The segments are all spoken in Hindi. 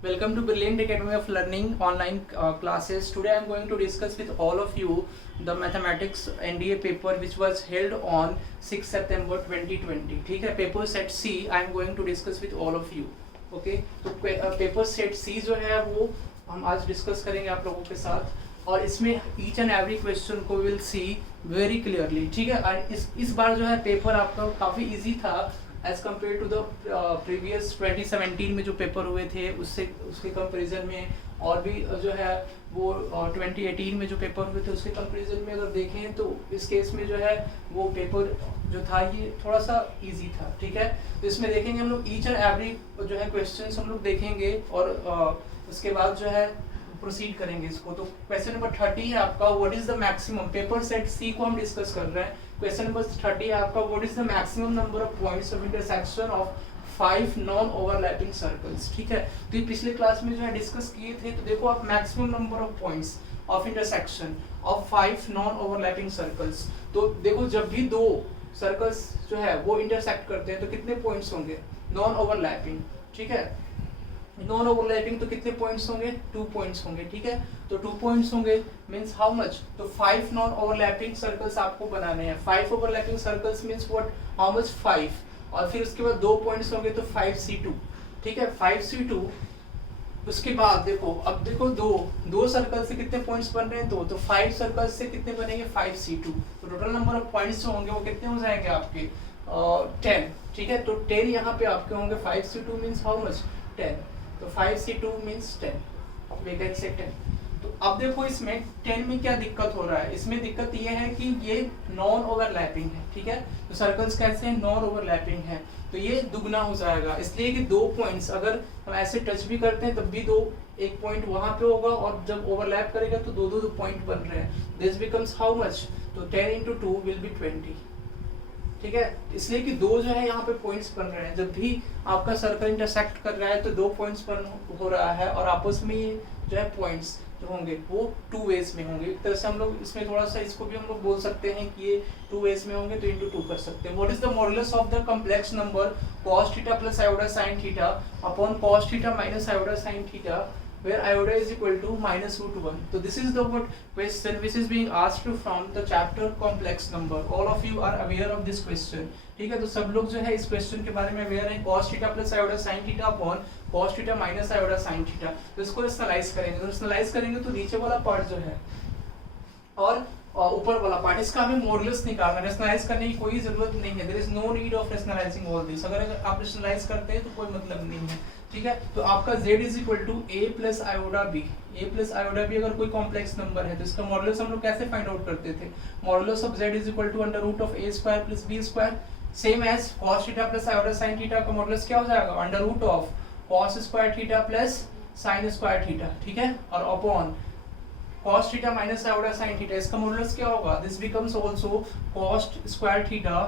Welcome to Brilliant Academy of Learning online classes. Today I am going to discuss with all of you the mathematics NDA paper which was held on 6 September 2020. ठीक है, paper set C I am going to discuss with all of you. Okay, तो पेपर सेट सी जो है वो हम आज डिस्कस करेंगे आप लोगों के साथ और इसमें ईच एंड एवरी क्वेश्चन को विल सी वेरी क्लियरली. ठीक है, और इस बार जो है पेपर आपका काफ़ी इजी था as compare to the previous 2017 में जो पेपर हुए थे उसके कंपैरिजन में, और भी जो है वो 2018 में जो पेपर हुए थे उसके कंपैरिजन में अगर देखें तो इस केस में जो है वो पेपर जो था ये थोड़ा सा इजी था. ठीक है, तो इसमें देखेंगे हम लोग ईच एंड एवरी जो है क्वेश्चंस हम लोग देखेंगे और उसके बाद जो है प्रोसीड करेंगे इसको. तो क्वेश्चन नंबर 30 है आपका, what is the maximum, paper set C को हम डिस्कस कर रहे हैं. क्वेश्चन नंबर 30 है आपका, what is the maximum number of points of intersection of 5 non overlapping circles. ठीक है, तो ये पिछले क्लास में जो है डिस्कस किए थे. तो देखो आप maximum number of points of intersection of 5 non overlapping circles. तो देखो जब भी दो सर्कल्स जो है वो इंटरसेक्ट करते हैं तो कितने पॉइंट्स होंगे नॉन ओवरलैपिंग. ठीक है, नॉन ओवरलैपिंग तो कितने पॉइंट्स होंगे 2 पॉइंट्स होंगे. ठीक है, तो 2 पॉइंट्स होंगे मींस हाउ मच, तो 5 नॉन ओवरलैपिंग सर्कल्स आपको बनाने हैं. 5 overlapping circles means what, how much 5, और फिर उसके बाद 2 पॉइंट्स होंगे तो 5C2. ठीक है, 5C2. उसके बाद देखो, अब देखो दो सर्कल से कितने पॉइंट्स बन रहे हैं, दो, तो 5 सर्कल से कितने बनेंगे 5C2. तो टोटल नंबर ऑफ पॉइंट्स जो होंगे वो कितने हो जाएंगे आपके 10. ठीक है, तो 10 यहाँ पे आपके होंगे. 5C2 मींस हाउ मच 10, तो 5C2 मींस 10, वेगन से 10. तो अब देखो इसमें 10 में क्या दिक्कत हो रहा है, इसमें दिक्कत ये है कि ये नॉन ओवरलैपिंग है. ठीक है, तो सर्कल्स कैसे हैं, नॉन ओवरलैपिंग है, तो ये दुगना हो जाएगा. इसलिए कि 2 पॉइंट्स अगर हम ऐसे टच भी करते हैं तब भी एक पॉइंट वहां पे होगा और जब ओवरलैप करेगा तो दो पॉइंट बन रहे हैं. दिस बिकम्स हाउ मच, तो 10 into 2 विल बी 20. ठीक है, इसलिए कि दो जो है यहाँ पे पॉइंट्स बन रहे हैं. जब भी आपका सर्कल इंटरसेक्ट कर रहा है तो 2 पॉइंट्स बन हो रहा है और आपस में जो है पॉइंट्स जो होंगे वो 2 वेज में होंगे. एक तरह से हम लोग इसमें थोड़ा सा इसको भी हम लोग बोल सकते हैं कि ये 2 वेज में होंगे तो इंटू 2 कर सकते हैं. What is the modulus of the complex number cos theta plus iota sin theta upon cos theta minus iota sin theta where iota is equal to -√1. So this is the what question which is being asked from the chapter complex number. All of you are aware of this question. ठीक है, तो सब लोग जो है इस क्वेश्चन के बारे में अवेयर हैं. cos theta plus iota sin theta upon cos theta minus iota sin theta. तो इसको रैशनलाइज करेंगे, तो रैशनलाइज करेंगे तो नीचे वाला पार्ट जो है और ऊपर वाला पार्ट, इसका हमें मॉडुलस निकालना. रैशनलाइज करने की कोई जरूरत नहीं है. There is no need of rationalising all this. अगर आप रैशनलाइज करते हैं तो कोई मतलब नहीं है. ठीक है, तो आपका z is equal to a plus iota b. a plus iota b अगर कोई कॉम्प्लेक्स नंबर है तो इसका मॉडुलस हम लोग कैसे फाइंड आउट करते थे, modulus of z is equal to under root of a square plus b square. Same as cos theta plus iota sin theta का मॉडुलस क्या हो जाएगा, under root of cos square theta plus sin square theta. ठीक है, और upon cos theta minus iota sin theta, इसका मॉडुलस क्या होगा, this becomes also cos square theta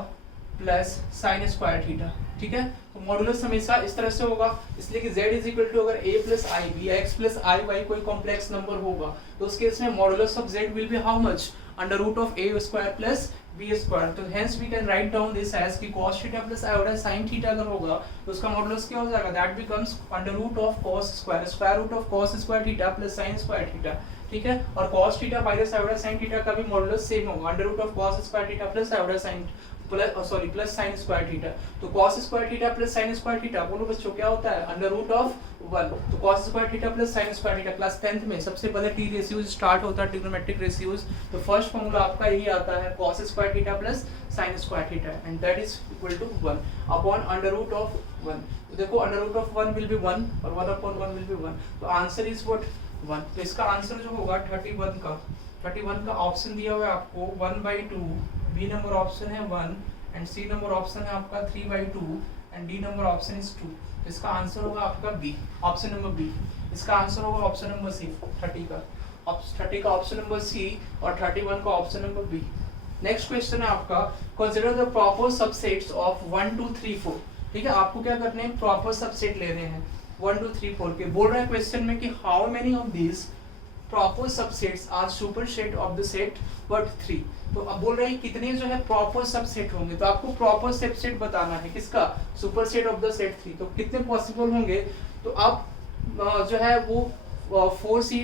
plus sin square theta. ठीक है, तो मॉडुलस हमेशा इस तरह से होगा. इसलिए कि z इज इक्वल टू अगर a plus i b, x plus i y कोई कॉम्प्लेक्स नंबर होगा तो उस केस में modulus of z will be how much, under root of a square plus b square. तो hence we can write down this as कि cos theta plus iota sin theta अगर होगा तो उसका मॉडुलस क्या हो जाएगा, that becomes under root of cos square, square root of cos square theta plus sin square theta. ठीक है, और cos theta minus iota sin theta का भी मॉडुलस सेम होगा, under root of cos square theta plus iota sin plus sin square theta. तो cos square theta plus sin square theta बोलो बच्चों क्या होता है, अंडर रूट ऑफ 1. तो cos square theta plus sin square theta. Class 10th में सबसे पहले टी रेशियोज स्टार्ट होता है, ट्रिग्नोमेट्रिक रेशियोज. तो फर्स्ट फॉर्मूला आपका यही आता है, cos square theta plus sin square theta, and that is equal to 1 upon under root of 1. तो देखो under root of 1 will be 1 और 1 अपॉन 1 विल बी 1. तो आंसर इज व्हाट 1. तो इसका आंसर जो होगा 31 का ऑप्शन दिया हुआ है आपको 1/2, बी नंबर ऑप्शन है 1 एंड सी नंबर ऑप्शन है आपका 3/2 and D number option is 2. तो इसका आंसर होगा आपका बी, ऑप्शन नंबर बी. इसका आंसर होगा ऑप्शन नंबर सी, 30 का ऑप्शन नंबर सी और 31 का option number B. Next question है आपका, consider the proper subsets of 1 2 3 4. ठीक है, आपको क्या करने हैं, प्रॉपर सबसेट लेने हैं 1 2 3 4 के. बोल रहा है क्वेश्चन में कि how many of these proper subsets are superset of the set what 3. तो अब बोल रहे हैं कितने जो है प्रॉपर सबसेट होंगे, तो आपको प्रॉपर सबसेट बताना है किसका, सुपरसेट ऑफ द सेट 3. तो कितने पॉसिबल होंगे, तो आप जो है वो 4C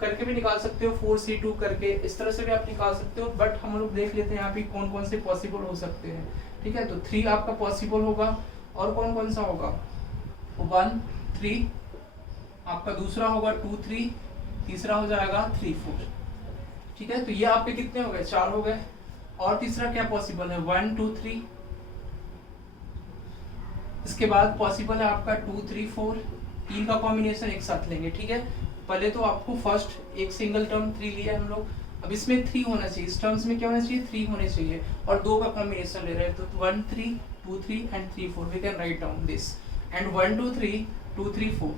करके भी निकाल सकते हो, 4C2 करके, इस तरह से भी आप निकाल सकते हो, बट हम लोग देख लेते हैं यहाँ पे कौन कौन से पॉसिबल हो सकते हैं। ठीक है, तो 3 आपका पॉसिबल होगा, और कौन कौन सा होगा, 1 3 आपका, दूसरा होगा 2 3, तीसरा हो जाएगा 3 4। ठीक है, तो ये आपके कितने हो गए, 4 हो गए। और तीसरा क्या पॉसिबल है, 1 2 3। इसके बाद पॉसिबल है आपका 2 3 4, तीन का कॉम्बिनेशन एक साथ लेंगे। ठीक है, पहले तो आपको फर्स्ट एक सिंगल टर्म 3 लिया है हम लोग, अब इसमें 3 होना चाहिए, इस टर्म्स में क्या होना चाहिए, 3 होने चाहिए, और 2 का कॉम्बिनेशन ले रहे हैं, तो 1 3 2 3 and 3 4, we can write down this, and 1 2 3 2 3 4,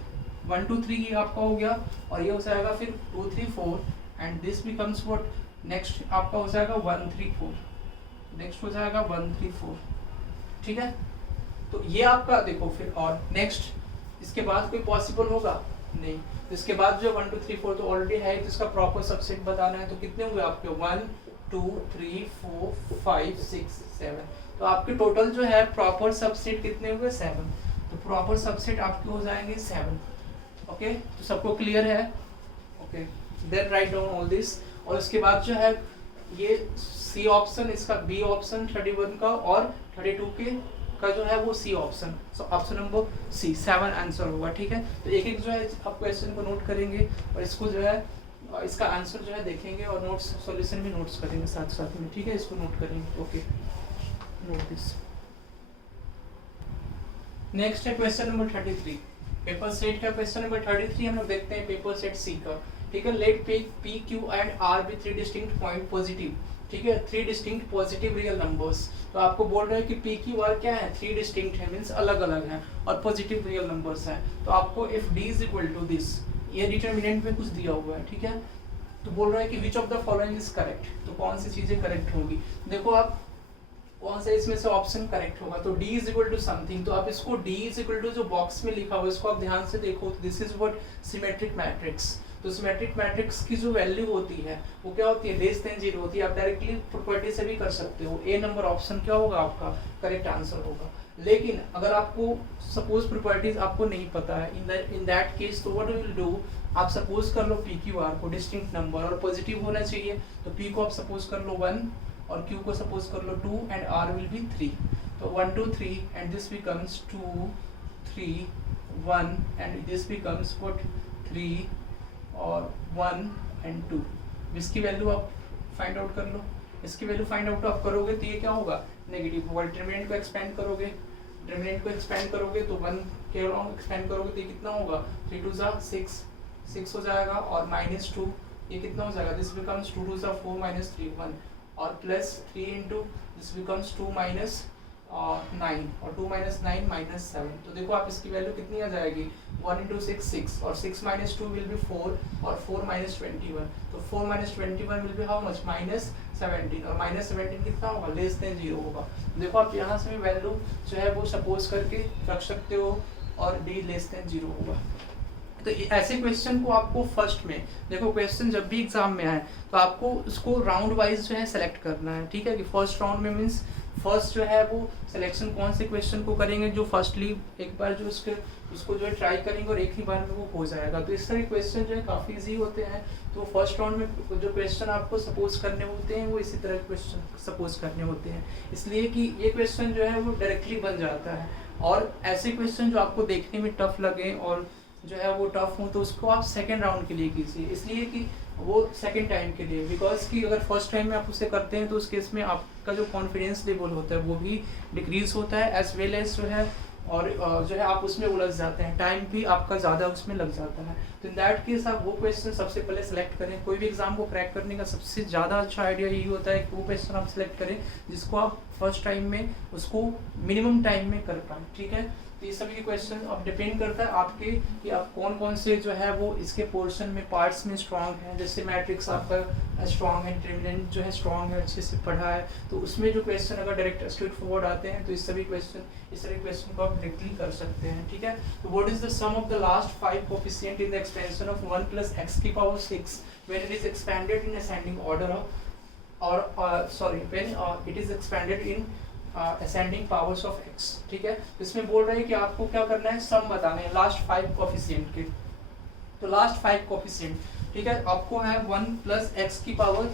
1 2 3 ये आपका हो गया, और ये हो जाएगा फिर 2 3 4, and this becomes what, next आपका हो जाएगा 1 3 4, नेक्स्ट हो जाएगा 1 3 4। ठीक है, तो ये आपका देखो फिर, और नेक्स्ट इसके बाद कोई पॉसिबल होगा नहीं, तो इसके बाद जो 1 2 3 4 तो ऑलरेडी है, तो इसका प्रॉपर सबसेट बताना है, तो कितने हुए आपके 1 2 3 4 5 6 7, तो आपके टोटल जो है प्रॉपर सबसेट कितने हुए, 7, तो प्रॉपर सबसेट आपके हो जाएंगे 7। ओके, तो सबको क्लियर है, okay, then right down all this, और उसके बाद जो है ये सी ऑप्शन, इसका बी ऑप्शन 31 का, और 32 के का जो है वो C option, so option number C 7 answer होगा। ठीक है, तो एक एक जो है आप क्वेश्चन को नोट करेंगे, और इसको जो है इसका आंसर जो है देखेंगे, और नोट्स सॉल्यूशन भी नोट्स करेंगे साथ साथ में। ठीक है, इसको नोट करेंगे, ओके, नोट दिस। नेक्स्ट है क्वेश्चन नंबर 33, पेपर सेट का क्वेश्चन नंबर 33 हम लोग देखते हैं पेपर सेट सी का। ठीक है, let P Q and R be 3 distinct point positive. ठीक है, 3 डिस्टिंक्ट पॉजिटिव रियल नंबर्स, तो आपको बोल रहे हैं कि पी क्यू आर क्या है, 3 डिस्टिंक्ट है, मींस अलग अलग हैं, और पॉजिटिव रियल नंबर्स हैं, तो आपको if D is equal to this, ये डिटरमिनेंट में कुछ दिया हुआ है। ठीक है, तो बोल रहा है कि which of the following is correct, तो कौन सी चीजें करेक्ट होंगी, देखो आप कौन सा इसमें से ऑप्शन करेक्ट होगा, तो d is equal to something, तो आप इसको d इज इक्वल टू जो बॉक्स में लिखा हुआ है इसको आप ध्यान से देखो, this is what symmetric matrix, तो सिमेट्रिक मैट्रिक्स की जो वैल्यू होती है वो क्या होती है, लेस देन 0 होती है, आप डायरेक्टली प्रॉपर्टी से भी कर सकते हो, ए नंबर ऑप्शन क्या होगा आपका करेक्ट आंसर होगा। लेकिन अगर आपको सपोज प्रॉपर्टीज आपको नहीं पता है, इन दैट केस तो व्हाट यू विल डू, आप सपोज कर लो पी क्यू आर को डिस्टिंक्ट नंबर और पॉजिटिव होना चाहिए, तो पी को आप सपोज कर लो 1 और q को सपोज कर लो 2 एंड r विल बी 3, तो 1 2 3 and this becomes 2 3 1 and this becomes what 3 और 1 एंड 2, इसकी वैल्यू आप फाइंड आउट कर लो, इसकी वैल्यू फाइंड आउट आप करोगे तो ये क्या होगा नेगेटिव होगा, डिटरमिनेंट को एक्सपेंड करोगे, डिटरमिनेंट को एक्सपेंड करोगे तो 1 के अराउंड एक्सपेंड करोगे तो ये कितना होगा 3 2 6 हो जाएगा, और -2 ये कितना हो जाएगा, दिस बिकम्स 2 2 4 -3 1, और plus 3 into this becomes 2 minus 9, और 2 माइनस 9 माइनस 7, तो देखो आप इसकी वैल्यू कितनी आ जाएगी 1 इंटू 6 6, और 6 माइनस 2 विल बी 4, और 4 माइनस 21, तो 4 minus 21 will be how much -17, और -17 कितना होगा लेस देन 0 होगा। देखो आप यहाँ से भी वैल्यू जो है वो सपोज करके रख सकते हो, और d लेस देन 0 होगा। तो ऐसे क्वेश्चन को आपको फर्स्ट में देखो, क्वेश्चन जब भी एग्जाम में आए तो आपको उसको राउंड वाइज जो है सेलेक्ट करना है। ठीक है, कि फर्स्ट राउंड में मीन्स फर्स्ट जो है वो सिलेक्शन कौन से क्वेश्चन को करेंगे जो फर्स्टली एक बार जो उसको जो है ट्राई करेंगे और एक ही बार में वो हो जाएगा, तो इस तरह क्वेश्चन जो है काफ़ी इजी होते हैं। तो फर्स्ट राउंड में जो क्वेश्चन आपको सपोज करने होते हैं वो इसी तरह के क्वेश्चन सपोज करने होते हैं, इसलिए कि ये क्वेश्चन जो है वो डायरेक्टली बन जाता है। और ऐसे क्वेश्चन जो आपको देखने में टफ लगे और जो है वो टफ हो तो उसको आप सेकेंड राउंड के लिए कीजिए, इसलिए कि वो सेकेंड टाइम के लिए, बिकॉज कि अगर फर्स्ट टाइम में आप उसे करते हैं तो उस केस में आपका जो कॉन्फिडेंस लेवल होता है वो भी डिक्रीज होता है, एज वेल एज जो है और जो है आप उसमें उलझ जाते हैं, टाइम भी आपका ज़्यादा उसमें लग जाता है। तो इन दैट केस आप वो क्वेश्चन सबसे पहले सेलेक्ट करें। कोई भी एग्जाम को क्रैक करने का सबसे ज़्यादा अच्छा आइडिया यही होता है कि वो क्वेश्चन आप सेलेक्ट करें जिसको आप फर्स्ट टाइम में उसको मिनिमम टाइम में कर पाएँ। ठीक है, तो ये सभी क्वेश्चन अब डिपेंड करता है आपके कि आप कौन कौन से जो है वो इसके पोर्शन में पार्ट्स में स्ट्रांग है, जैसे मैट्रिक्स आपका स्ट्रांग है, डिटरमिनेंट जो है स्ट्रांग है, अच्छे से पढ़ा है, तो उसमें जो क्वेश्चन अगर डायरेक्ट स्ट्रेट फॉरवर्ड आते हैं तो इस तरह क्वेश्चन को आप डायरेक्टली कर सकते हैं। ठीक है, तो what is the sum of the last 5 coefficient in the expansion of 1 + x⁻6 when it is expanded in ascending order, or sorry, when it is expanded in ascending powers of x, ठीक है। इसमें बोल रहे हैं कि आपको क्या करना है, सम बताना है लास्ट 5 कोफिशिएंट के। तो लास्ट 5 कोफिशिएंट, ठीक है, आपको है 1 प्लस एक्स की पावर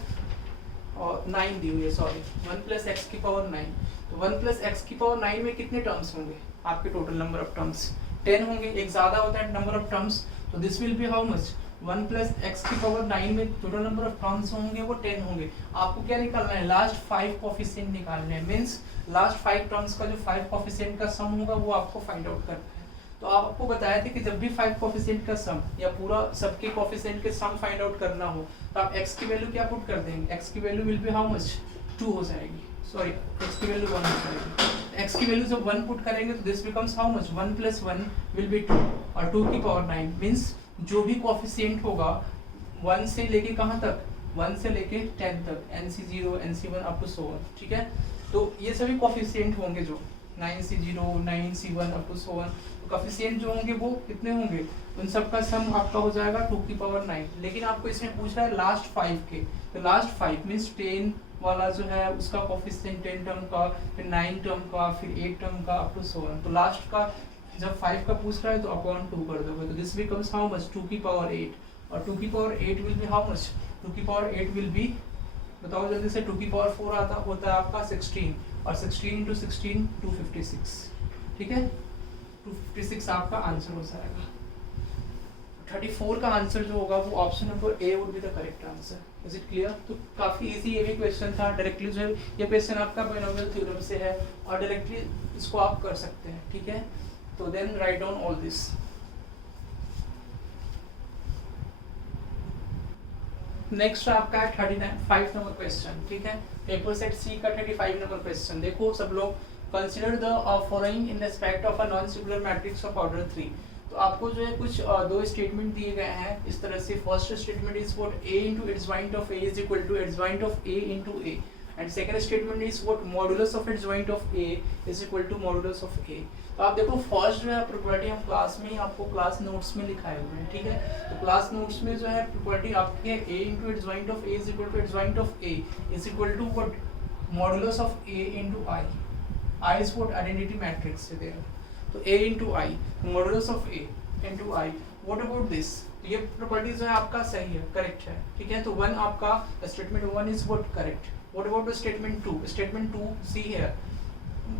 और 9 दी हुई है, सॉरी 1 प्लस एक्स की पावर 9। तो 1 प्लस एक्स की पावर 9 में कितने टर्म्स होंगे आपके, टोटल नंबर ऑफ टर्म्स 10 होंगे, एक ज़्यादा होता है नंबर ऑफ टर्म्स, तो this will be how much, 1 plus x की पावर 9 में टोटल नंबर ऑफ टर्म्स होंगे वो 10 होंगे। आपको क्या निकालना है, लास्ट 5 कोफिशिएंट निकालने हैं, मीन्स लास्ट 5 टर्म्स का जो 5 कोफिशिएंट का सम होगा वो आपको फाइंड आउट करना है। तो आपको बताया था कि जब भी 5 कोफिशिएंट का सम या पूरा सबके कोफिशिएंट के सम फाइंड आउट करना हो तो आप x की वैल्यू क्या पुट कर देंगे, x की value will be how much, 2 हो जाएगी, सॉरी x की वैल्यू 1 हो जाएगी। x की वैल्यू जब 1 पुट करेंगे तो this becomes how much, 1 plus 1 will B 2 और 2 की पावर 9, मीन्स जो भी कोफिशिएंट होगा 1 से लेके कहाँ तक, 1 से लेके 10 तक, NC0 NC1 up to so on, ठीक है। तो ये सभी कोफिशिएंट होंगे जो 9C0 9C1 up to so on, तो कोफिशिएंट जो होंगे वो कितने होंगे, उन सब का सम आपका हो जाएगा 2 की पावर 9। लेकिन आपको इसमें पूछ रहा है लास्ट 5 के, तो लास्ट 5 मीन्स 10 वाला जो है उसका कोफिशिएंट 10 टर्म का, फिर 9 टर्म का, फिर 8 टर्म का अप टू सो ऑन। तो लास्ट का जब 5 का पूछ रहा है तो अपॉन 2 कर दोगे, तो दिस बिकम्स हाउ मच, 2 की पावर 8 और 2 की power 8 will be how much, 2 की पावर 8 विल बी, बताओ जल्दी से, 2 की पावर 4 आता होता है आपका 16 और 16 इंटू 16 256, ठीक है, 256 आपका आंसर हो जाएगा। 34 का आंसर जो होगा वो option number A would be the correct answer. Is it clear? तो काफी इजी ये भी क्वेश्चन था, डायरेक्टली जो है ये क्वेश्चन आपका बाइनोमियल थ्योरम से है और डायरेक्टली इसको आप कर सकते हैं, ठीक है। तो then right down all this. Next आपका है 35 नंबर क्वेश्चन, ठीक है, पेपर सेट सी का 35 नंबर क्वेश्चन। देखो सब लोग, consider the following in respect of a non singular matrix of order 3। तो आपको जो है कुछ दो स्टेटमेंट दिए गए हैं इस तरह से। First statement is what a into adjoint of a is equal to adjoint of a into a, and second statement is what modulus of adjoint of a is equal to modulus of a। तो आप देखो फर्स्ट जो है प्रॉपर्टी हम क्लास में ही आपको क्लास नोट्स में लिखाए हुए हैं, ठीक है। तो क्लास नोट्स में जो है प्रॉपर्टी आपके a into adjoint of a is equal to adjoint of a is equal to what modulus of a into I is what identity matrix है there, तो a into I modulus of a into I। what about this, ये प्रॉपर्टी जो है आपका सही है, करेक्ट है, ठीक है। तो 1 आपका statement 1 is what correct. what about the statement 2? statement 2 see here,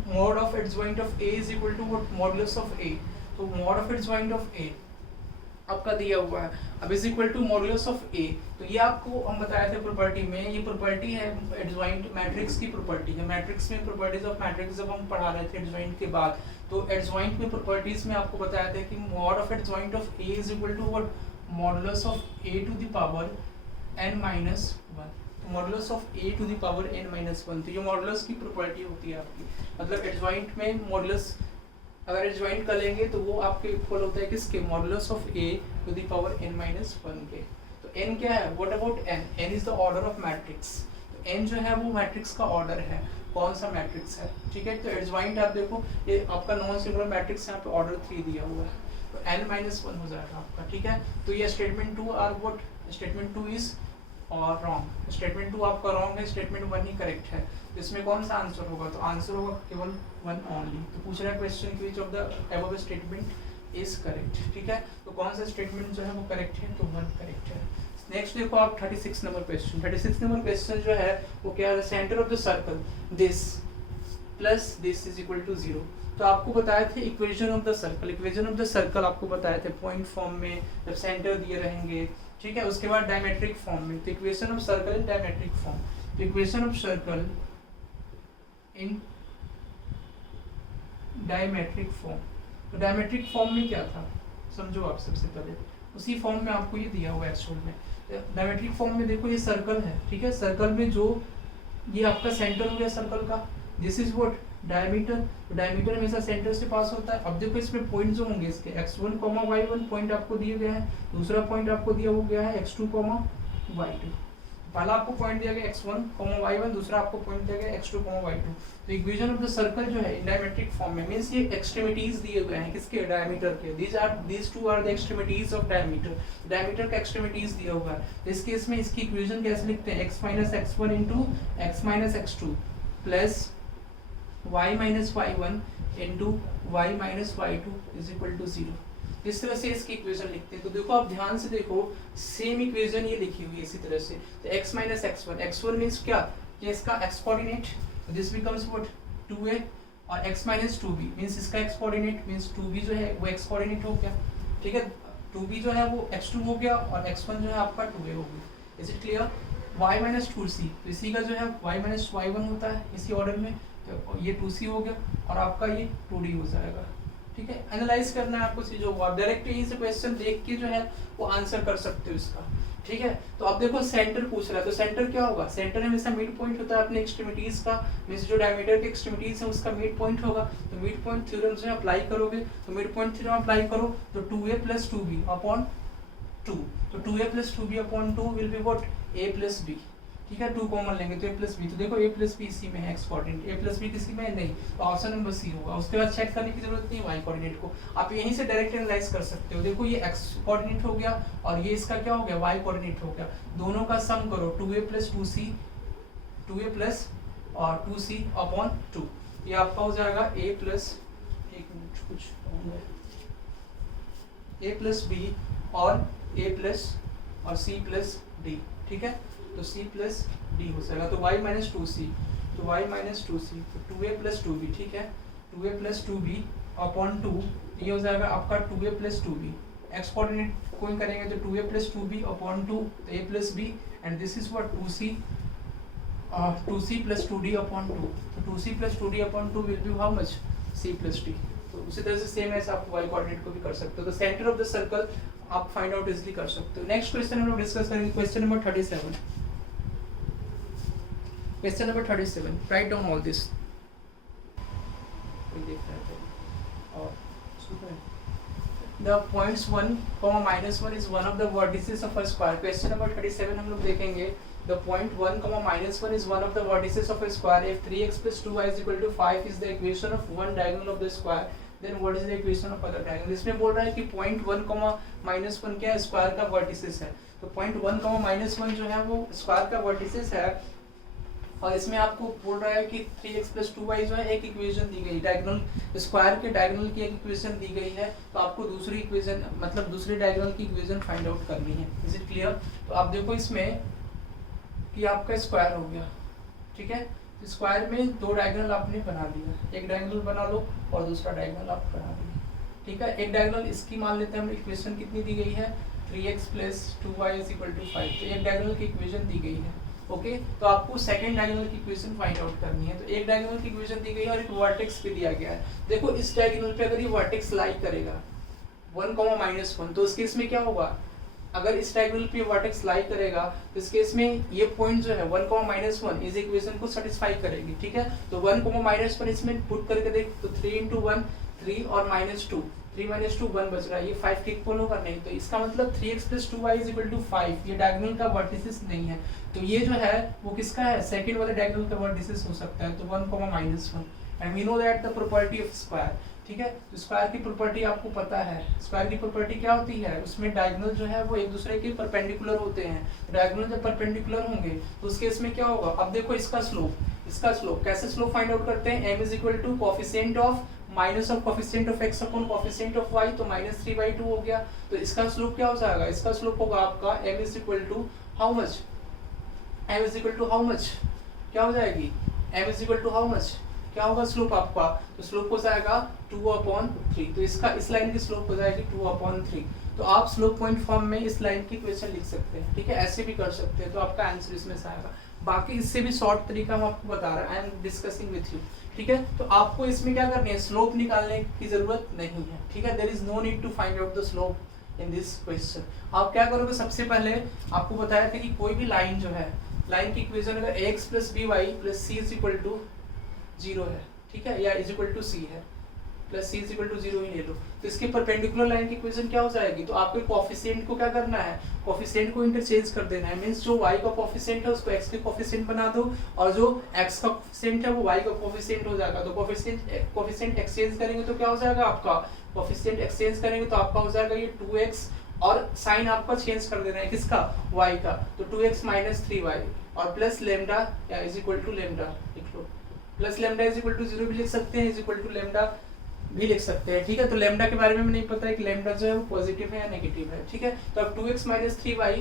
mod of adjoint of a is equal to what modulus of a, तो mod of adjoint of a आपका दिया हुआ है, अब is equal to modulus of A. तो ये आपको हम बताए थे प्रॉपर्टी में, ये प्रॉपर्टी है एडजॉइंट मैट्रिक्स की प्रॉपर्टी है। मैट्रिक्स में प्रॉपर्टीज ऑफ मैट्रिक्स जब हम पढ़ा रहे थे एडजॉइंट के बाद, तो एडजॉइंट में प्रॉपर्टीज में आपको बताया था कि mod of adjoint of A is equal to what modulus of A to the power n minus 1। Modulus of a to the power n minus 1, तो ये मॉडुलस की प्रॉपर्टी होती है आपकी। मतलब एडजॉइंट में मॉडुलस अगर एडजॉइंट कर लेंगे तो वो आपके इक्वल होता है किसके, modulus of a to the power n minus 1 के। तो n क्या है, what about n? n is the order of matrix. तो n जो है वो मैट्रिक्स का ऑर्डर है, कौन सा मैट्रिक्स है, ठीक है। तो एडजॉइंट आप देखो, ये आपका नॉन सिंगुलर मैट्रिक्स यहाँ पे ऑर्डर 3 दिया हुआ है, तो n माइनस 1 हो जाएगा आपका, ठीक है। तो ये statement 2 are what, statement 2 is और रॉन्ग, स्टेटमेंट 2 आपका रॉन्ग है, स्टेटमेंट 1 ही करेक्ट है। तो इसमें कौन सा आंसर होगा, तो आंसर होगा केवल 1 ओनली। तो पूछ रहा है क्वेश्चन की which of the above statement is correct, ठीक है। तो कौन सा स्टेटमेंट जो है वो करेक्ट है, तो 1 करेक्ट है। नेक्स्ट देखो आप 36 नंबर क्वेश्चन। 36 नंबर क्वेश्चन जो है वो क्या है, centre of the circle this plus this is equal to 0। तो आपको बताए थे equation of the circle, equation of the circle आपको बताए थे पॉइंट फॉर्म में, जब सेंटर दिए रहेंगे, ठीक है। उसके बाद डायमेट्रिक फॉर्म में, तो equation of circle in diametric form. तो equation of circle in diametric form, तो डायमेट्रिक फॉर्म में क्या था समझो आप सबसे पहले, उसी फॉर्म में आपको ये दिया हुआ है एक्चुअल में। डायमेट्रिक फॉर्म में देखो ये सर्कल है, ठीक है। सर्कल में जो ये आपका सेंटर हो गया सर्कल का, दिस इज व्हाट डायमीटर। तो डायमीटर हमेशा सेंटर से पास होता है। अब देखो इसमें पॉइंट जो होंगे इसके x1, y1 पॉइंट आपको दिए गए हैं, दूसरा पॉइंट आपको दिया हो गया है x2, y2। पहला आपको पॉइंट दिया गया x1, y1, दूसरा आपको पॉइंट दिया गया x2, y2। तो इक्वेशन ऑफ द सर्कल जो है डायमेट्रिक फॉर्म में, मींस ये एक्सट्रीमिटीज दिए गए हैं किसके, डायमीटर के। these two are the extremities of diameter। Diameter का एक्सट्रीमिटीज दिया हुआ है। तो इस केस में इसकी इक्वेशन कैसे लिखते हैं, x minus x1 into x minus x2 plus y minus y one into y minus y two is equal to 0। इस तरह से इसकी इक्वेशन लिखते हैं। तो देखो आप ध्यान से देखो, सेम इक्वेशन ये लिखी हुई है इसी तरह से। तो x minus x1, x1 means क्या, ये इसका x coordinate, this becomes what 2a, और x माइनस 2b मीन्स इसका x कोऑर्डिनेट, मीन्स 2b जो है वो x कोऑर्डिनेट हो गया, ठीक है। 2b जो है वो x2 हो गया और x1 जो है आपका 2a हो गया। Is it clear? y minus 2c, तो इसी का जो है y माइनस y1 होता है इसी ऑर्डर में, तो ये 2c हो गया और आपका ये 2d हो जाएगा, ठीक है। एनालाइज करना है आपको चीजों को, आप डायरेक्ट यहीं से क्वेश्चन देख के जो है वो आंसर कर सकते हो इसका, ठीक है। तो अब देखो सेंटर पूछ रहा है, तो सेंटर क्या होगा, सेंटर हमेशा मिड पॉइंट होता है अपने एक्सट्रीमिटीज का, मींस जो डायमीटर के एक्सट्रीमिटीज है उसका मिड पॉइंट होगा। तो मिड पॉइंट थ्योरम जो है अप्लाई करोगे, तो मिड पॉइंट थ्योरम अप्लाई करो तो 2a प्लस 2b अपॉन 2, तो 2a plus 2b upon 2 will be what a plus b, ठीक है। 2 कॉमन लेंगे तो a प्लस बी, तो देखो a प्लस बी इसी में है x coordinate, a plus B किसी में नहीं, तो ऑप्शन नंबर सी होगा। उसके बाद चेक करने की जरूरत नहीं y कोऑर्डिनेट को, आप यहीं से डायरेक्ट एनालाइज कर सकते हो। देखो ये x कोऑर्डिनेट हो गया और ये इसका क्या हो गया, y कोऑर्डिनेट हो गया, दोनों का सम करो 2a plus 2c, 2a plus और 2c अपॉन 2, ये आपका हो जाएगा a प्लस, एक मिनट कुछ a प्लस b और a प्लस और c प्लस d, ठीक है। तो c प्लस d हो जाएगा, तो y माइनस 2c, तो y माइनस 2c, तो 2a प्लस 2b, ठीक है। 2a प्लस 2b अपॉन 2, ये हो जाएगा आपका 2a plus 2b, x coordinate कोई करेंगे तो 2a प्लस 2b अपॉन 2, तो a plus b, and this is what 2c plus 2d upon 2, तो 2c plus 2d upon 2 will be how much, c plus d। तो उसी तरह से सेम ऐसा आप y कोऑर्डिनेट को भी कर सकते हो। तो सेंटर ऑफ द सर्कल आप फाइंड आउट इजीली कर सकते हो। नेक्स्ट क्वेश्चन हम लोग डिस्कस करेंगे, question number 37। Question number 37, right down all this. The points 1, minus 1 is one of the vertices of a square. Question number 37 हम लोग देखेंगे। The point 1, minus 1 is one of the vertices of a square. If 3x plus 2y is equal to 5 is the equation of one diagonal of the square, then what is the equation of other diagonal? इसमें बोल रहा है कि point 1, minus 1 क्या है, स्क्वायर का वर्टिसेस है। तो point 1, minus 1 जो है वो स्क्वायर का वर्टिसेस है, और इसमें आपको बोल रहा है कि 3x plus 2y जो है एक इक्वेशन दी गई, डायगोनल स्क्वायर के डायगोनल की एक इक्वेशन दी गई है, तो आपको दूसरी इक्वेशन मतलब दूसरे डायगोनल की इक्वेशन फाइंड आउट करनी है। Is it clear? तो आप देखो इसमें कि आपका स्क्वायर हो गया, ठीक है। स्क्वायर में दो डायगोनल आपने बना दिया, एक डायगोनल बना लो और दूसरा डायगोनल आप बना लो, ठीक है। एक डायगोनल इसकी मान लेते हैं हम, इक्वेशन कितनी दी गई है 3x plus 2y is equal to 5, तो एक डायगोनल की इक्वेशन दी गई है, ओके। तो आपको सेकंड डायगोनल की इक्वेशन फाइंड आउट करनी है। तो एक डायगोनल की इक्वेशन दी गई है और एक वर्टेक्स भी दिया गया है। देखो इस डायगोनल पे अगर ये वर्टेक्स लाई करेगा 1, -1, तो इस केस में क्या होगा, अगर इस डायगोनल पे वर्टेक्स लाई करेगा तो इस केस में ये पॉइंट जो है 1, -1 इस इक्वेशन को सेटिस्फाई करेगी, ठीक है। तो 1, -1 इसमें पुट करके देख, तो 3 × 1 3 और -2, 3 - 2 1 बच रहा है, ये 5 के इक्वल होगा नहीं, तो इसका मतलब 3x plus 2y is equal to 5, ये डायगोनल का वर्टिसेस नहीं है, तो ये जो है वो किसका है, सेकंड वाले डायगोनल का वर्टिसेस हो सकता है। तो 1, -1, and we know that the property of square, ठीक है। तो स्क्वायर की प्रॉपर्टी आपको पता है, स्क्वायर की प्रॉपर्टी क्या होती है, उसमें डायगोनल जो है वो एक दूसरे के परपेंडिकुलर होते हैं। डायगोनल जब परपेंडिकुलर होंगे तो उस केस में क्या होगा, अब देखो इसका स्लोप कैसे स्लोप फाइंड आउट करते हैं, m is equal to coefficient of minus of coefficient of x upon coefficient of y, तो -3/2 हो गया। तो इसका स्लोप क्या हो जाएगा, इसका स्लोप होगा आपका m is equal to how much, m is equal to how much, क्या हो जाएगी, m is equal to how much, क्या होगा स्लोप आपका, तो स्लोप हो जाएगा 2/3, तो इसका इस लाइन की स्लोप हो जाएगी 2/3। तो आप स्लोप पॉइंट फॉर्म में इस लाइन की इक्वेशन लिख सकते हैं, ठीक है, ऐसे भी कर सकते हैं, तो आपका आंसर इसमें से आएगा। बाकी इससे भी शॉर्ट तरीका हम आपको बता रहे हैं, I am discussing with you, ठीक है। तो आपको इसमें क्या करनी है, स्लोप निकालने की जरूरत नहीं है, ठीक है। There is no need to find out the slope in this question. आप क्या करोगे, सबसे पहले आपको बताया था कि कोई भी लाइन जो है, लाइन की इक्वेशन अगर ax + by + c = 0 है, ठीक है, या इज इक्वल टू सी है, plus C is equal to 0 ही ले लो, तो इसके परपेंडिकुलर लाइन की इक्वेशन क्या हो जाएगी, तो आपको कोफिशिएंट को क्या करना है, कोफिशिएंट को इंटरचेंज कर देना है, मींस जो y का कोफिशिएंट है उसको x के कोफिशिएंट बना दो, और जो x का कोफिशिएंट है वो y का कोफिशिएंट हो जाएगा। तो कोफिशिएंट एक्सचेंज करेंगे तो क्या हो जाएगा आपका, कोफिशिएंट एक्सचेंज करेंगे तो आपका हो जाएगा ये 2x, और साइन आपका चेंज कर देना है किसका, y का, तो 2x - 3y और प्लस लैम्डा या इज इक्वल टू लैम्डा लिख लो, plus lambda is equal to 0 भी लिख सकते हैं, इज इक्वल टू लेमडा भी लिख सकते हैं, ठीक है। तो लेमडा के बारे में नहीं पता है कि लेमडा जो है वो पॉजिटिव है या नेगेटिव है, ठीक है। तो अब 2x minus 3y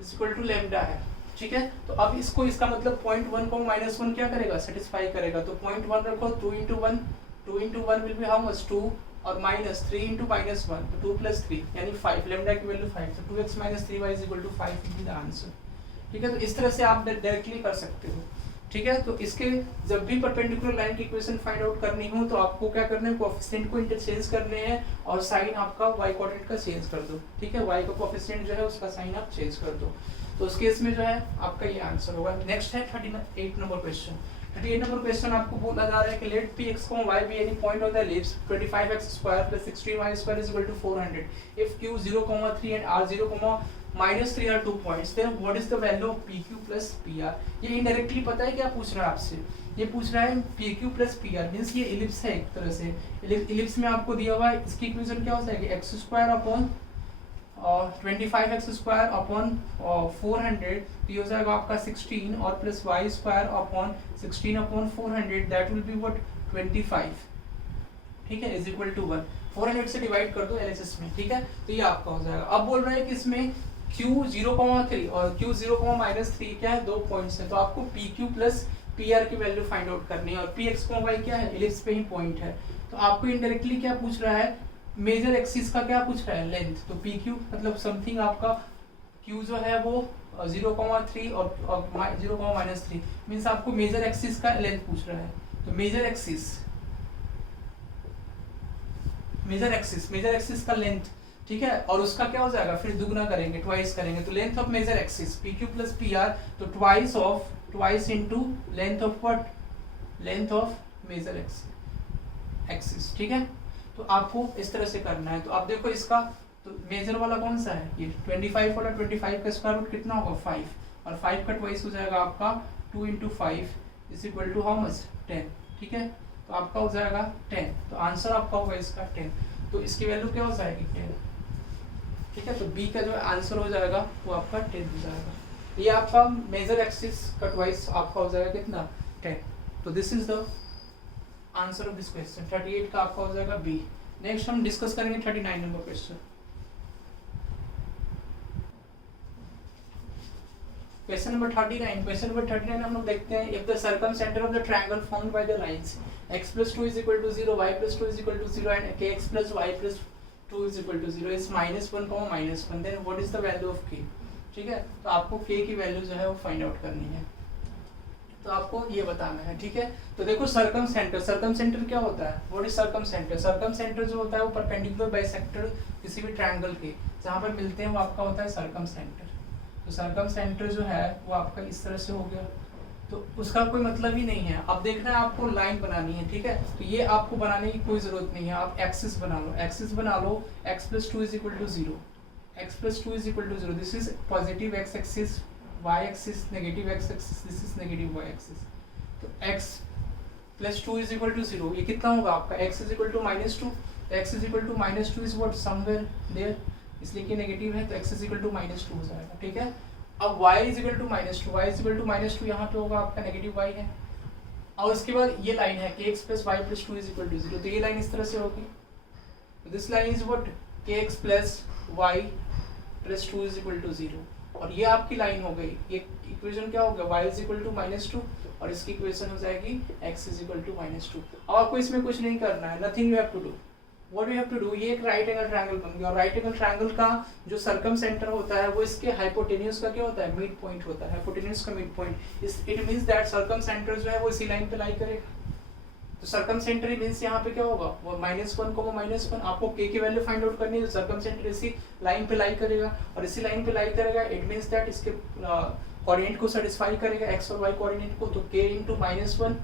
is equal to lambda है, ठीक है। तो अब इसको इसका मतलब 0.1 को -1 क्या करेगा, सेटिस्फाई करेगा। तो 0.1 रखो, 2 into 1 will be how much 2 और माइनस 3 into -1 तो 2 + 3 यानी 5, लेमडा की वैल्यू 5। तो 2x minus 3y is equal to 5 will be the answer, ठीक है। तो इस तरह से आप डायरेक्टली कर सकते हो, ठीक है। तो इसके जब भी परपेंडिकुलर लाइन की इक्वेशन फाइंड आउट करनी हो तो आपको क्या करना है, कोएफिशिएंट को इंटरचेंज करने हैं और साइन आपका y कोऑर्डिनेट का चेंज कर दो, ठीक है। y का कोएफिशिएंट जो है उसका साइन आप चेंज कर दो, तो उस केस में जो है आपका ये आंसर होगा। नेक्स्ट है 38 नंबर क्वेश्चन। 38 नंबर क्वेश्चन आपको बोला जा रहा है कि late px, y be any point of the ellipse 25x² + 16y² is equal to 400 if q 0,3 and r 0,-3 are 2 points, then what is the value of pq plus pr। ये इनडायरेक्टली पता है क्या पूछ रहा है आपसे, ये पूछ रहा है pq plus pr मींस ये इलिप्स है एक तरह से। इलिप्स में आपको दिया हुआ है, इसकी इक्वेशन क्या हो जाएगी, x² अपॉन 25x² अपॉन 400, तो ये हो जाएगा आपका 16 और plus y² upon 16 upon 400 that will be what 25, ठीक है, इज इक्वल टू 1। 400 से डिवाइड कर दो एलएचएस में, ठीक है। तो ये आपका हो जाएगा। अब बोल रहे हैं कि इसमें q 0,3 और q 0,-3 क्या है, 2 पॉइंट्स है, तो आपको pq प्लस pr की वैल्यू फाइंड आउट करनी है। और px, y क्या है, इलिप्स पे ही पॉइंट है, तो आपको इनडायरेक्टली क्या पूछ रहा है, मेजर एक्सिस का क्या पूछ रहा है, लेंथ। तो PQ मतलब समथिंग आपका Q जो है वो 0,3 और 0,-3 मींस आपको मेजर एक्सिस का लेंथ पूछ रहा है। तो मेजर एक्सिस का लेंथ, ठीक है, और उसका क्या हो जाएगा, फिर दुगना करेंगे, ट्वाइस करेंगे। तो length of major axis PQ plus PR, तो twice into length of what, length of major axis, ठीक है। तो आपको इस तरह से करना है। तो आप देखो इसका तो मेजर वाला कौन सा है, ये 25 वाला, 25 का स्क्वायर रूट कितना होगा 5, और 5 का ट्वाइस हो जाएगा आपका 2 into 5 is equal to how much 10, ठीक है। तो आपका हो जाएगा 10, तो आंसर आपका होगा इसका 10। तो इसकी वैल्यू क्या हो जाएगी 10, ठीक है। तो बी का जो आंसर हो जाएगा वो आपका 10 हो जाएगा। ये आपका मेजर एक्सिस का ट्वाइस आपका हो जाएगा कितना 10। तो this is the answer of this question. 38 का आपका हो जाएगा बी। नेक्स्ट हम डिस्कस करेंगे 39 नंबर क्वेश्चन। क्वेश्चन नंबर 39 हम लोग देखते हैं, if the circumcentre of the triangle formed by the lines x + 2 = 0, y + 2 = 0 and kx + y + 2 = 0 is -1, -1, then what is the value of k, ठीक है। तो आपको k की वैल्यू जो है वो फाइंड आउट करनी है, तो आपको ये बताना है, ठीक है। तो देखो सर्कमसेंटर क्या होता है, व्हाट इज सर्कमसेंटर। सर्कमसेंटर जो होता है वो परपेंडिकुलर बाइसेक्टर किसी भी ट्रायंगल के जहाँ पर मिलते हैं वो आपका होता है सर्कमसेंटर। तो सर्कमसेंटर जो है वो आपका इस तरह से हो गया, तो उसका कोई मतलब ही नहीं है। अब देखना है आपको लाइन बनानी है, ठीक है। तो ये आपको बनाने की कोई जरूरत नहीं है, आप एक्सिस बना लो, x + 2 = 0, x + 2 = 0, this is positive x axis, y axis negative x axis, this is negative y axis. तो x + 2 = 0, ये कितना होगा आपका x = -2, x = -2 is what somewhere there, इसलिए कि नेगेटिव है तो x = -2 हो जाएगा, ठीक है। अब y = -2 यहाँ पे होगा आपका नेगेटिव y है, और उसके बाद ये लाइन है kx + y + 2 = 0, तो ये लाइन इस तरह से होगी। This line is what kx + y + 2 = 0, और ये आपकी लाइन हो गई। ये इक्वेशन क्या होगा, y = -2 और इसकी इक्वेशन हो जाएगी x = -2। अब आपको इसमें कुछ नहीं करना है, nothing you have to do, what you have to do, ये एक राइट एंगल ट्रायंगल बन गया, और राइट एंगल ट्रायंगल का जो सर्कमसेंटर होता है वो इसके हाइपोटेन्यूज का क्या होता है, मिड पॉइंट होता है, हाइपोटेन्यूज का mid point. It means that circumcentre जो है वो इसी लाइन पे लाई करेगा। तो सर्कमसेंटर मींस यहाँ पे क्या होगा, वो -1, आपको k की वैल्यू फाइंड आउट करनी है, तो सर्कमसेंटर इसी लाइन पे लाई करेगा, और इसी लाइन पे लाई करेगा इट मींस दैट इसके कोऑर्डिनेट को सेटिस्फाई करेगा, x और y कोऑर्डिनेट को। तो k * -1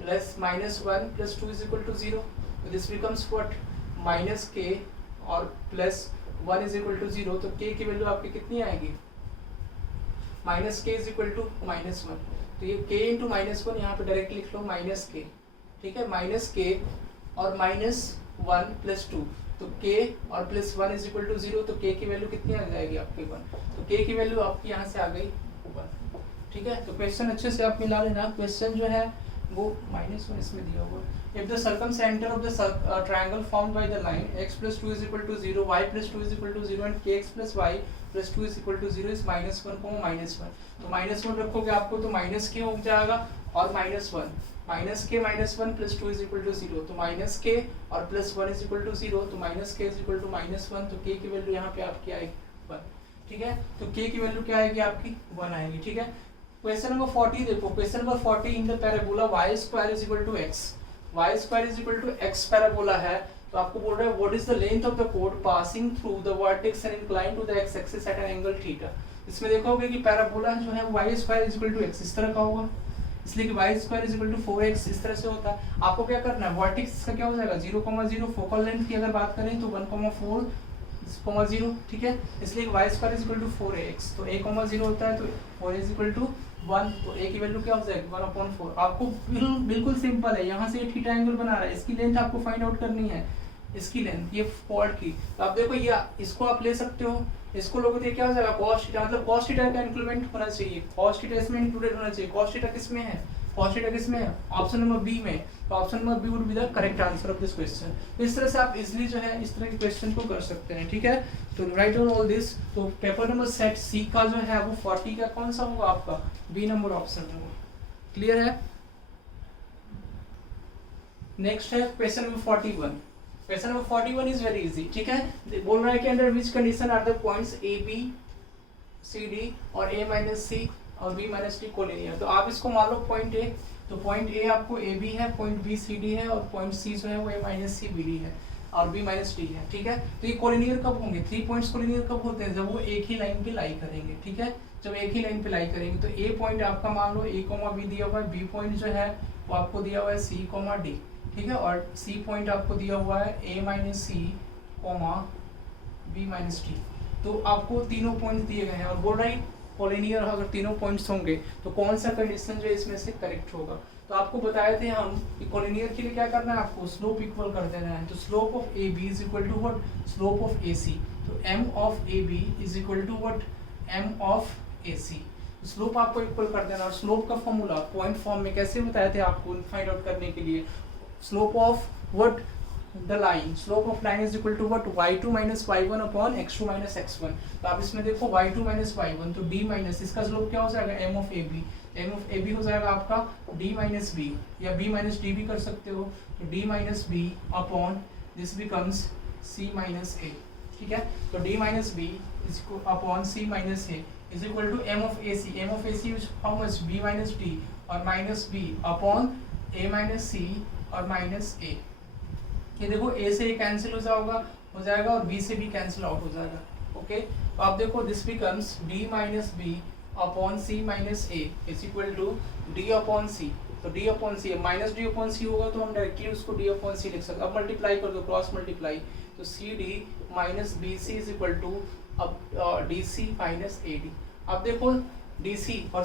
+ -1 + 2 = 0, तो दिस बिकम्स व्हाट -k और +1 = 0, तो k की वैल्यू आपकी कितनी आएगी, -k = -1, तो ये k * -1 यहाँ पे डायरेक्ट लिख लो -k, ठीक है, -k और -1 + 2, तो k और +1 = 0, तो k की वैल्यू कितनी आ जाएगी आपकी 1, तो k की वैल्यू आपकी यहाँ से आ गई 1, ठीक है। तो क्वेश्चन अच्छे से आप मिला लेना। क्वेश्चन जो है वो -1 इसमें दिया हुआ है। If the circumcentre of the triangle formed by the line x + 2 = 0, y + 2 = 0 and kx + y + 2 = 0 is -1, -1। तो -1 रखोगे आपको तो -k हो जाएगा और -1 -k -1 + 2 = 0, तो -k और +1 = 0, तो -k = -1, तो k की वैल्यू यहाँ पे आपकी आएगी 1। ठीक है, तो k की वैल्यू क्या आएगी आपकी 1 आएगी। ठीक है, क्वेश्चन नंबर 40 देखो, question number 40 in the parabola y² = x, y² = x parabola है, तो आपको बोल रहा है what is the length of the कोड passing through the vertex and incline to the x axis at an angle theta. इसमें देखोगे कि पैराबोला जो है y² = x इस तरह का होगा, इसलिए कि y² = 4x इस तरह से होता है। आपको क्या करना है, वर्टेक्स का क्या हो जाएगा 0,0, फोकल लेंथ की अगर बात करें तो 1,4, 0। ठीक है, इसलिए y² = 4x, तो a,0 होता है तो 4a = 1, तो a की वैल्यू क्या हो जाएगी 1/4। आपको बिल्कुल सिंपल है, यहाँ से ये थीटा एंगल बना रहा है, इसकी लेंथ आपको फाइंड आउट करनी है, इसकी लेंथ ये कॉर्ड की। तो आप देखो ये इसको आप ले सकते हो, इसको लोगे तो क्या हो जाएगा cos थीटा, मतलब cos थीटा का इंक्रीमेंट होना चाहिए, cos थीटा इसमें इंक्लूडेड होना चाहिए। cos थीटा किसमें है, cos थीटा किसमें है, ऑप्शन नंबर बी में, तो option number B would be the correct answer of this question. तो इस तरह से आप इजीली जो है इस तरह के क्वेश्चन को कर सकते हैं। ठीक है, तो राइट ऑन ऑल दिस। तो पेपर नंबर सेट सी का जो है वो 40 का कौन सा होगा आपका, बी नंबर ऑप्शन होगा। क्लियर है। नेक्स्ट है question number 41। Question number 41 is very easy. ठीक है, बोल रहा है कि under which condition are the points A B C D और a - c और b - d कोलिनियर। तो आप इसको मान लो पॉइंट ए, तो पॉइंट ए आपको ए बी है, पॉइंट बी सी डी है और पॉइंट सी जो है वो a - c बी डी है और b - d है। ठीक है, तो ये कोलिनियर कब होंगे, 3 पॉइंट्स कोलिनियर कब होते हैं, जब वो एक ही लाइन पे लाई करेंगे। ठीक है, जब एक ही लाइन पे लाई करेंगे तो ए पॉइंट आपका मान लो a, b दिया हुआ है, बी पॉइंट जो है वो आपको दिया हुआ है c, d। ठीक है, और सी पॉइंट आपको दिया हुआ है a - c, b - d। तो आपको तीनों पॉइंट्स दिए गए हैं और बोल रहा है कोलिनियर अगर तीनों पॉइंट्स होंगे तो कौन सा कंडीशन जो है इसमें से करेक्ट होगा। तो आपको बताए थे हम कि कोलिनियर के लिए क्या करना है, आपको स्लोप इक्वल कर देना है। तो slope of A B is equal to what, slope of A C. तो M of A B is equal to what, M of A C. Slope आपको इक्वल कर देना। और स्लोप का फॉर्मूला पॉइंट फॉर्म में कैसे बताए थे आपको फाइंड आउट करने के लिए, slope of what, the line, slope of line is equal to what, y2 minus y1 upon x2 minus x1। तो आप इसमें देखो y2 minus y1, तो d माइनस इसका स्लोप क्या हो जाएगा m of ab, m of ab हो जाएगा आपका d minus b या b minus d भी कर सकते हो, तो d minus b upon this becomes c minus a। ठीक है, तो d minus b is upon c minus a is equal to m of ac, m of ac is how much, b minus d और minus b upon a minus c और minus a। ये देखो a से a कैंसिल हो जाएगा और b से b कैंसिल आउट हो जाएगा। ओके, तो आप देखो this becomes d minus B upon c minus a is equal to d upon c। तो d upon c minus d upon c होगा तो हम डायरेक्टली उसको d अपॉन c लिख सकते हैं। अब मल्टीप्लाई कर दो, क्रॉस मल्टीप्लाई, तो cd minus bc is equal to अब dc माइनस ad। अब देखो dc और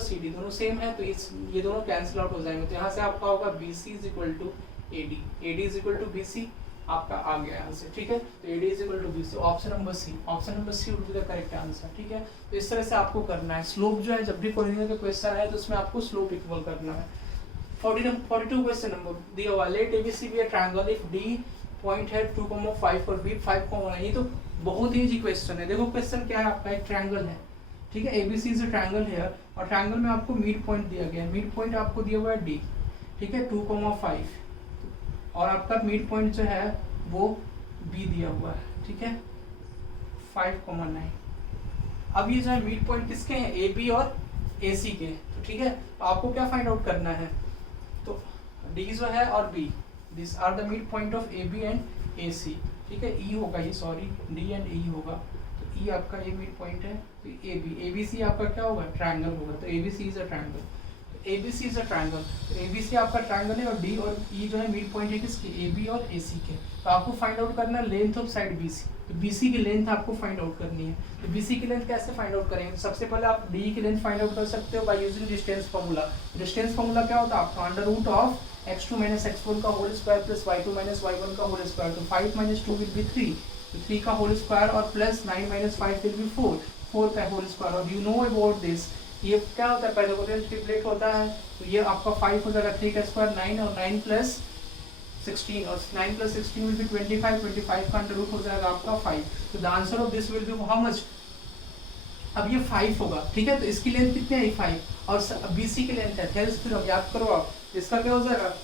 cd दोनों सेम है तो ये दोनों कैंसिल आउट हो जाएंगे। तो यहाँ से आपका होगा bc is equal to AD, AD is equal to BC आपका आ गया यहाँ से। ठीक है, तो AD is equal to BC, option number C, option number C would be the correct answer. ठीक है, तो इस तरह से आपको करना है। स्लोप जो है जब भी कोलिनियर का क्वेश्चन है तो उसमें आपको स्लोप इक्वल करना है। 42 क्वेश्चन नंबर दिया हुआ, let ABC be a triangle if D point है 2,5 और B 5,9। ये तो बहुत ही इजी क्वेश्चन है। देखो क्वेश्चन क्या है आपका, एक ट्रायंगल है। ठीक है, ABC इज अ ट्रायंगल है और ट्रायंगल में आपको मिड पॉइंट दिया गया है, मिड पॉइंट आपको दिया हुआ है D। ठीक है, 2,5 और आपका मिड पॉइंट जो है वो B दिया हुआ है। ठीक है, 5,9। अब ये जो है मिड पॉइंट किसके हैं, AB और AC के। तो ठीक है, तो आपको क्या फाइंड आउट करना है, तो D जो है और B, this are the mid point of AB and AC। ठीक है, E होगा ये, सॉरी D एंड E होगा, तो E आपका ये मिड पॉइंट है, तो AB ABC आपका क्या होगा, ट्रायंगल होगा। तो ABC is a triangle, ABC is a triangle, तो ABC आपका ट्रायंगल है और D और E जो है मिड पॉइंट है किसके, AB और AC के। तो आपको फाइंड आउट करना है लेंथ ऑफ साइड BC। तो BC की लेंथ आपको फाइंड आउट करनी है। तो BC की लेंथ कैसे फाइंड आउट करेंगे, सबसे पहले आप D की लेंथ फाइंड आउट कर सकते हो by using distance formula. Distance formula क्या होता है आपका, under root of x2 minus x1 का whole square plus y2 minus y1 का होल स्क्वायर। तो 5 minus 2 will be 3, तो 3 का होल स्क्वायर और प्लस 9 minus 5 will be 4 का होल स्क्वायर। और यू नो अबाउट दिस ये क्या होता है, पाइथागोरियन ट्रिपलेट होता है, तो ये आपका 5 हो जाएगा, 3 का स्क्वायर 9 और 9 प्लस 16 और 9 प्लस 16 विल बी 25, 25 का अंडर रूट हो जाएगा आपका 5। तो the answer of this will be how much, अब ये 5 होगा, ठीक है। तो इसकी लेंथ कितनी है 5 और BC की लेंथ है थेल्स थ्योरम, याद करो आप, इसका क्या हो जाएगा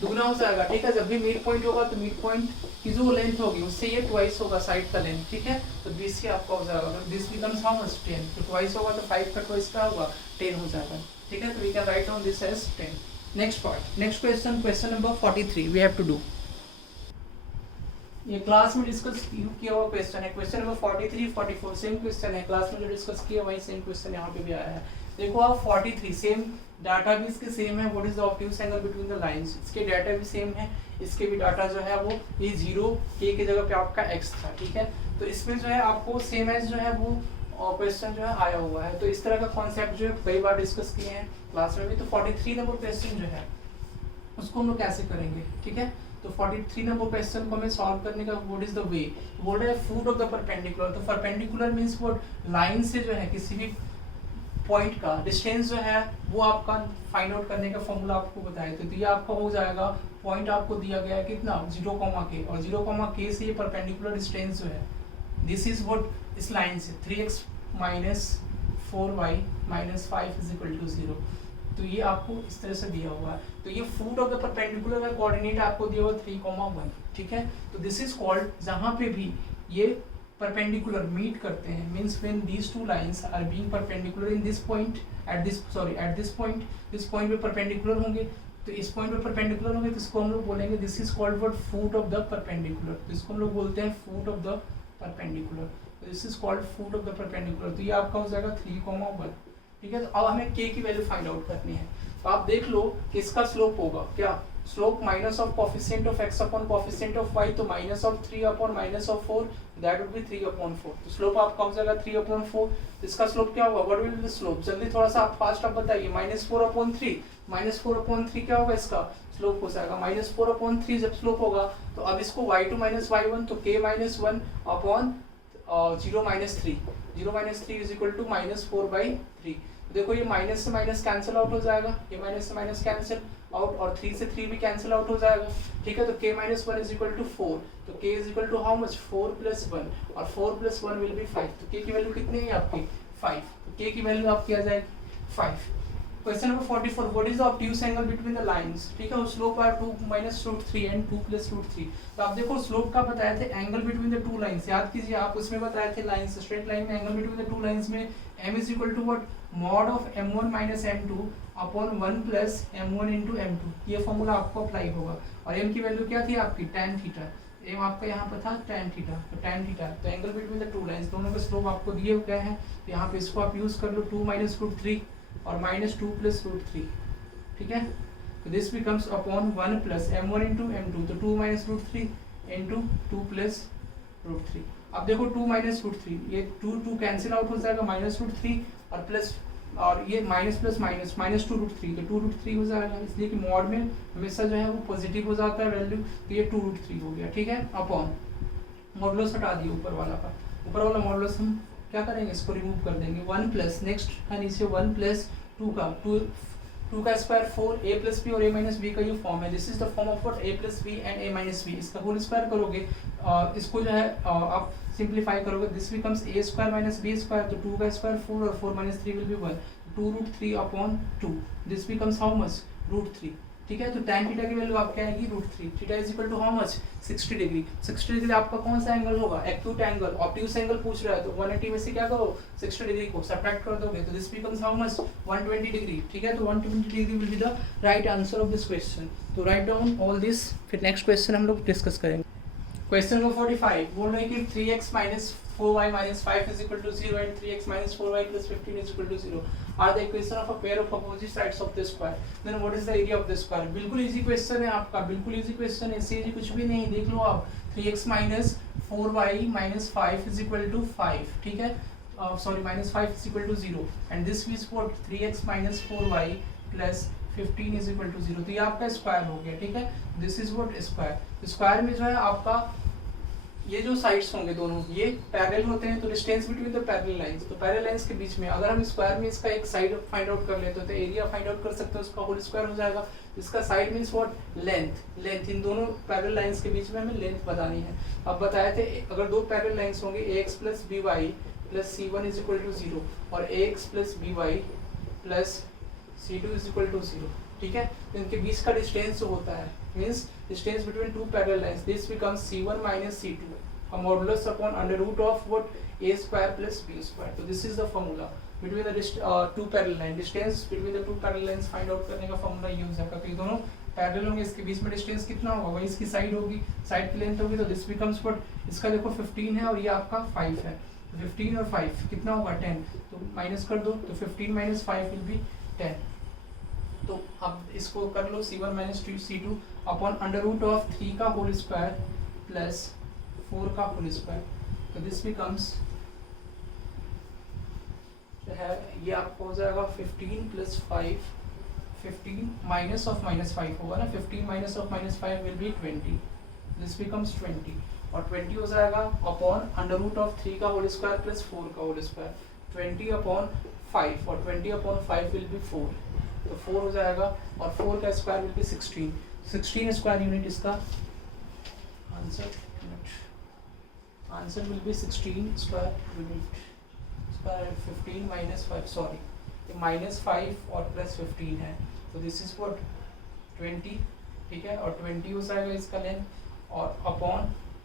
दुगना हो जाएगा, ठीक है। जब भी मिड पॉइंट होगा तो मिड पॉइंट की जो लेंथ होगी उससे ये ट्वाइस होगा साइड का लेंथ, ठीक है। तो BC आपका हो जाएगा, दिस बिकम्स हाउ मच 10, तो ट्वाइस होगा तो 5 का ट्वाइस का होगा 10 हो जाएगा, ठीक है। तो we can write down this as 10। Next part, next question, question number 43 we have to do. ये क्लास में डिस्कस किया हुआ क्वेश्चन है, क्वेश्चन नंबर 43 44 सेम क्वेश्चन है, क्लास में जो डिस्कस किया वही सेम क्वेश्चन यहाँ पे भी आया है। देखो आप 43 सेम डाटा भी इसके सेम है, what is the obtuse angle between the lines, इसके डाटा भी सेम है, इसके भी डाटा जो है वो ये 0 k की जगह पे आपका x था, ठीक है। तो इसमें जो है आपको सेम एज जो है वो क्वेश्चन जो है आया हुआ है। तो इस तरह का कॉन्सेप्ट जो है कई बार डिस्कस किए हैं क्लास में भी। तो 43 नंबर क्वेश्चन जो है उसको हम लोग कैसे करेंगे, ठीक है। तो 43 नंबर क्वेश्चन को हमें सॉल्व करने का व्हाट इज द वे, बोल रहा है फुट ऑफ द परपेंडिकुलर। तो परपेंडिकुलर मींस व्हाट, लाइन से जो है किसी भी पॉइंट का डिस्टेंस जो है वो आपका फाइंड आउट करने का फॉर्मूला आपको बताया। तो ये आपका हो जाएगा, पॉइंट आपको दिया गया है कितना 0, k और 0, k से ये परपेंडिकुलर डिस्टेंस जो है दिस इज व्हाट, इस लाइन से 3x minus 4y minus 5 is equal to 0। तो ये आपको इस तरह से दिया हुआ है। तो ये फुट ऑफ द परपेंडिकुलर का कोऑर्डिनेट आपको दिया हुआ 3, 1, ठीक है। तो दिस इज कॉल्ड, जहां पे भी ये परपेंडिकुलर मीट करते हैं, means when these two lines are being perpendicular in this point, at this point पे परपेंडिकुलर होंगे, तो इस पॉइंट पे परपेंडिकुलर होंगे, तो इसको हम लोग बोलेंगे this is called what, foot of the perpendicular. तो इसको हम लोग बोलते हैं foot of the perpendicular, this is called foot of the perpendicular. तो ये आपका हो जाएगा 3, 1, ठीक है। तो अब हमें k की वैल्यू फाइंड आउट करनी है। तो आप देख लो कि इसका स्लोप होगा क्या, slope minus of coefficient of x upon coefficient of y, तो minus of 3 upon minus of 4, that would be 3/4। तो स्लोप आपका हो जाएगा 3/4। तो इसका स्लोप क्या होगा, what will be the slope, जल्दी थोड़ा सा आप फास्ट आप बताइए। -4/3, -4/3 क्या होगा, इसका स्लोप हो जाएगा -4/3 जब स्लोप होगा। तो अब इसको y2 - y1, तो k - 1 upon 0 - 3 is equal to -4/3। देखो ये माइनस से माइनस कैंसिल आउट हो जाएगा, ये माइनस से माइनस कैंसिल आउट और 3 से 3 भी कैंसिल आउट हो जाएगा, ठीक है। तो k - 1 इज इक्वल टू 4, तो k is equal to how much, 4 + 1 और 4 + 1 विल बी 5। तो k की वैल्यू कितनी है आपकी 5, तो k की वैल्यू आपकी आ जाएगी 5। Question number 44, what is the obtuse angle between the lines, ठीक है। Slope are 2 - √3 and 2 + √3। तो आप देखो स्लोप का बताए थे, angle between the two lines याद कीजिए आप, उसमें बताए थे लाइंस, स्ट्रेट लाइन में angle between the two lines में m is equal to what, mod of m1 - m2 upon 1 + m1 × m2, ये फॉर्मूला आपको अप्लाई होगा। और m की वैल्यू क्या थी आपकी tan थीटा, m आपका यहाँ पर था tan थीटा, तो tan थीटा, तो angle between the two lines, दोनों के स्लोप आपको दिए हुए हैं। तो यहाँ पे इसको आप यूज कर लो 2 - √3 और -2 + √3, ठीक है। तो this becomes upon 1 + m1 × m2, तो 2 - √3 × 2 + √3। अब देखो 2 - √3, ये 2 कैंसिल आउट हो जाएगा, -√3 और प्लस, और ये माइनस प्लस माइनस -2√3, तो 2√3 हो जाएगा, इसलिए कि मॉड में हमेशा जो है वो पॉजिटिव हो जाता है वैल्यू, तो ये 2√3 हो गया, ठीक है। अपॉन मॉडुलस हटा दिए ऊपर वाला का, ऊपर वाला मॉडुलस हम क्या करेंगे, इसको रिमूव कर देंगे। 1 + नेक्स्ट है नीचे 1 + 2 का 2 का स्क्वायर 4, a + b और a - b का ये फॉर्म है, this is the form of what, a + b and a - b। इसका होल स्क्वायर करोगे, इसको जो है आप सिंप्लीफाई करोगे, दिस बिकम्स a² - b², तो 2 का स्क्वायर 4 और 4 - 3 will be 1, 2√3/2, this becomes how much, √3, ठीक है। तो tan थीटा की वैल्यू आपकी आएगी √3, theta is equal to how much, 60 degree. 60 degree आपका कौन सा एंगल होगा, एक्यूट एंगल, ऑब्ट्यूज एंगल पूछ रहा है, तो 180 में से क्या करो 60 डिग्री को सब्ट्रैक्ट कर दोगे, तो this becomes how much, 120 degree, ठीक है। तो 120 degree will be the right answer of this question. तो राइट डाउन ऑल दिस, फिर नेक्स्ट क्वेश्चन हम लोग डिस्कस करेंगे। क्वेश्चन नंबर 45 बोल रहे हैं कि 3x - 4y - 5 is equal to 0 and 3x - 4y + 15 is equal to 0 are the equation of a pair of opposite sides of the square, then what is the area of the square। बिल्कुल इजी क्वेश्चन है आपका, बिल्कुल इजी क्वेश्चन है, इससे कुछ भी नहीं, देख लो आप 3x - 4y - 5 is equal to 5, ठीक है, sorry -5 is equal to 0 and this is what 3x - 4y + 15 is equal to 0। तो ये आपका स्क्वायर हो गया, ठीक है, this is what square. Square में जो है आपका ये जो साइड्स होंगे दोनों ये पैरेलल होते हैं, तो distance between the parallel lines, तो पैरेलल लाइंस के बीच में अगर हम स्क्वायर में इसका एक साइड फाइंड आउट कर लेते तो एरिया फाइंड आउट कर सकते हैं, उसका होल स्क्वायर हो जाएगा। इसका side means what, length. Length in दोनों पैरेलल लाइंस के बीच में हमें लेंथ बतानी है। अब बताए थे अगर दो पैरेलल लाइंस होंगे ax plus B y plus C one is equal to 0 और ax plus B y plus C two is equal to 0, ठीक है। तो इनके बीच का डिस्टेंस जो होता है means distance between two parallel lines, this becomes c1 minus c2 a modulus upon under root of what, a square plus b square। तो this is the formula between the two parallel lines, distance between the two parallel lines find out करने का फॉर्मूला ये हो जाएगा। तो ये दोनों पैरेलल होंगे, इसके बीच में डिस्टेंस कितना होगा, वही इसकी साइड होगी, साइड की लेंथ होगी, तो दिस बिकम्स व्हाट, इसका देखो 15 है और ये आपका 5 है, 15 और 5 कितना होगा 10, तो माइनस कर दो, तो 15 माइनस 5 विल बी 10। तो अब इसको कर लो c1 minus c2 upon under root of 3 का होल स्क्वायर प्लस 4 का होल स्क्वायर, तो दिस बिकम्स है ये आपको हो जाएगा 15 प्लस 5, 15 माइनस ऑफ माइनस 5 होगा ना, 15 minus of minus 5 will B 20, this becomes 20 और 20 हो जाएगा अपॉन अंडर रूट ऑफ 3 का होल स्क्वायर प्लस 4 का होल स्क्वायर, 20 अपॉन 5 और 20 अपॉन 5 विल बी 4, तो 4 हो जाएगा और 4 का square will be 16, 16 square unit इसका answer will be 16 square unit. 15 minus 5 sorry minus 5 और प्लस 15 है, तो दिस इज व्हाट 20, ठीक है, और 20 हो जाएगा इसका लेंथ और अपॉन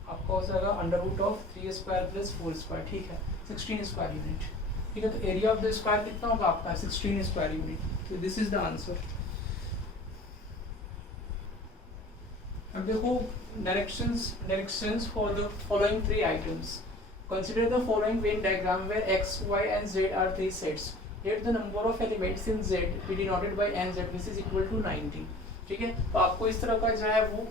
आपका हो जाएगा under root of 3 square plus 4 square, ठीक है, 16 स्क्वायर यूनिट, ठीक है। तो एरिया ऑफ द स्क्वायर कितना होगा आपका 16 स्क्वायर यूनिट, तो दिस इज द आंसर। अब देखो directions for the following 3 items. Consider the following Venn diagram where x, y and z are 3 sets. Let the number of elements in z be denoted by nz which is equal to 90, ठीक है। तो आपको इस तरह का जो है वो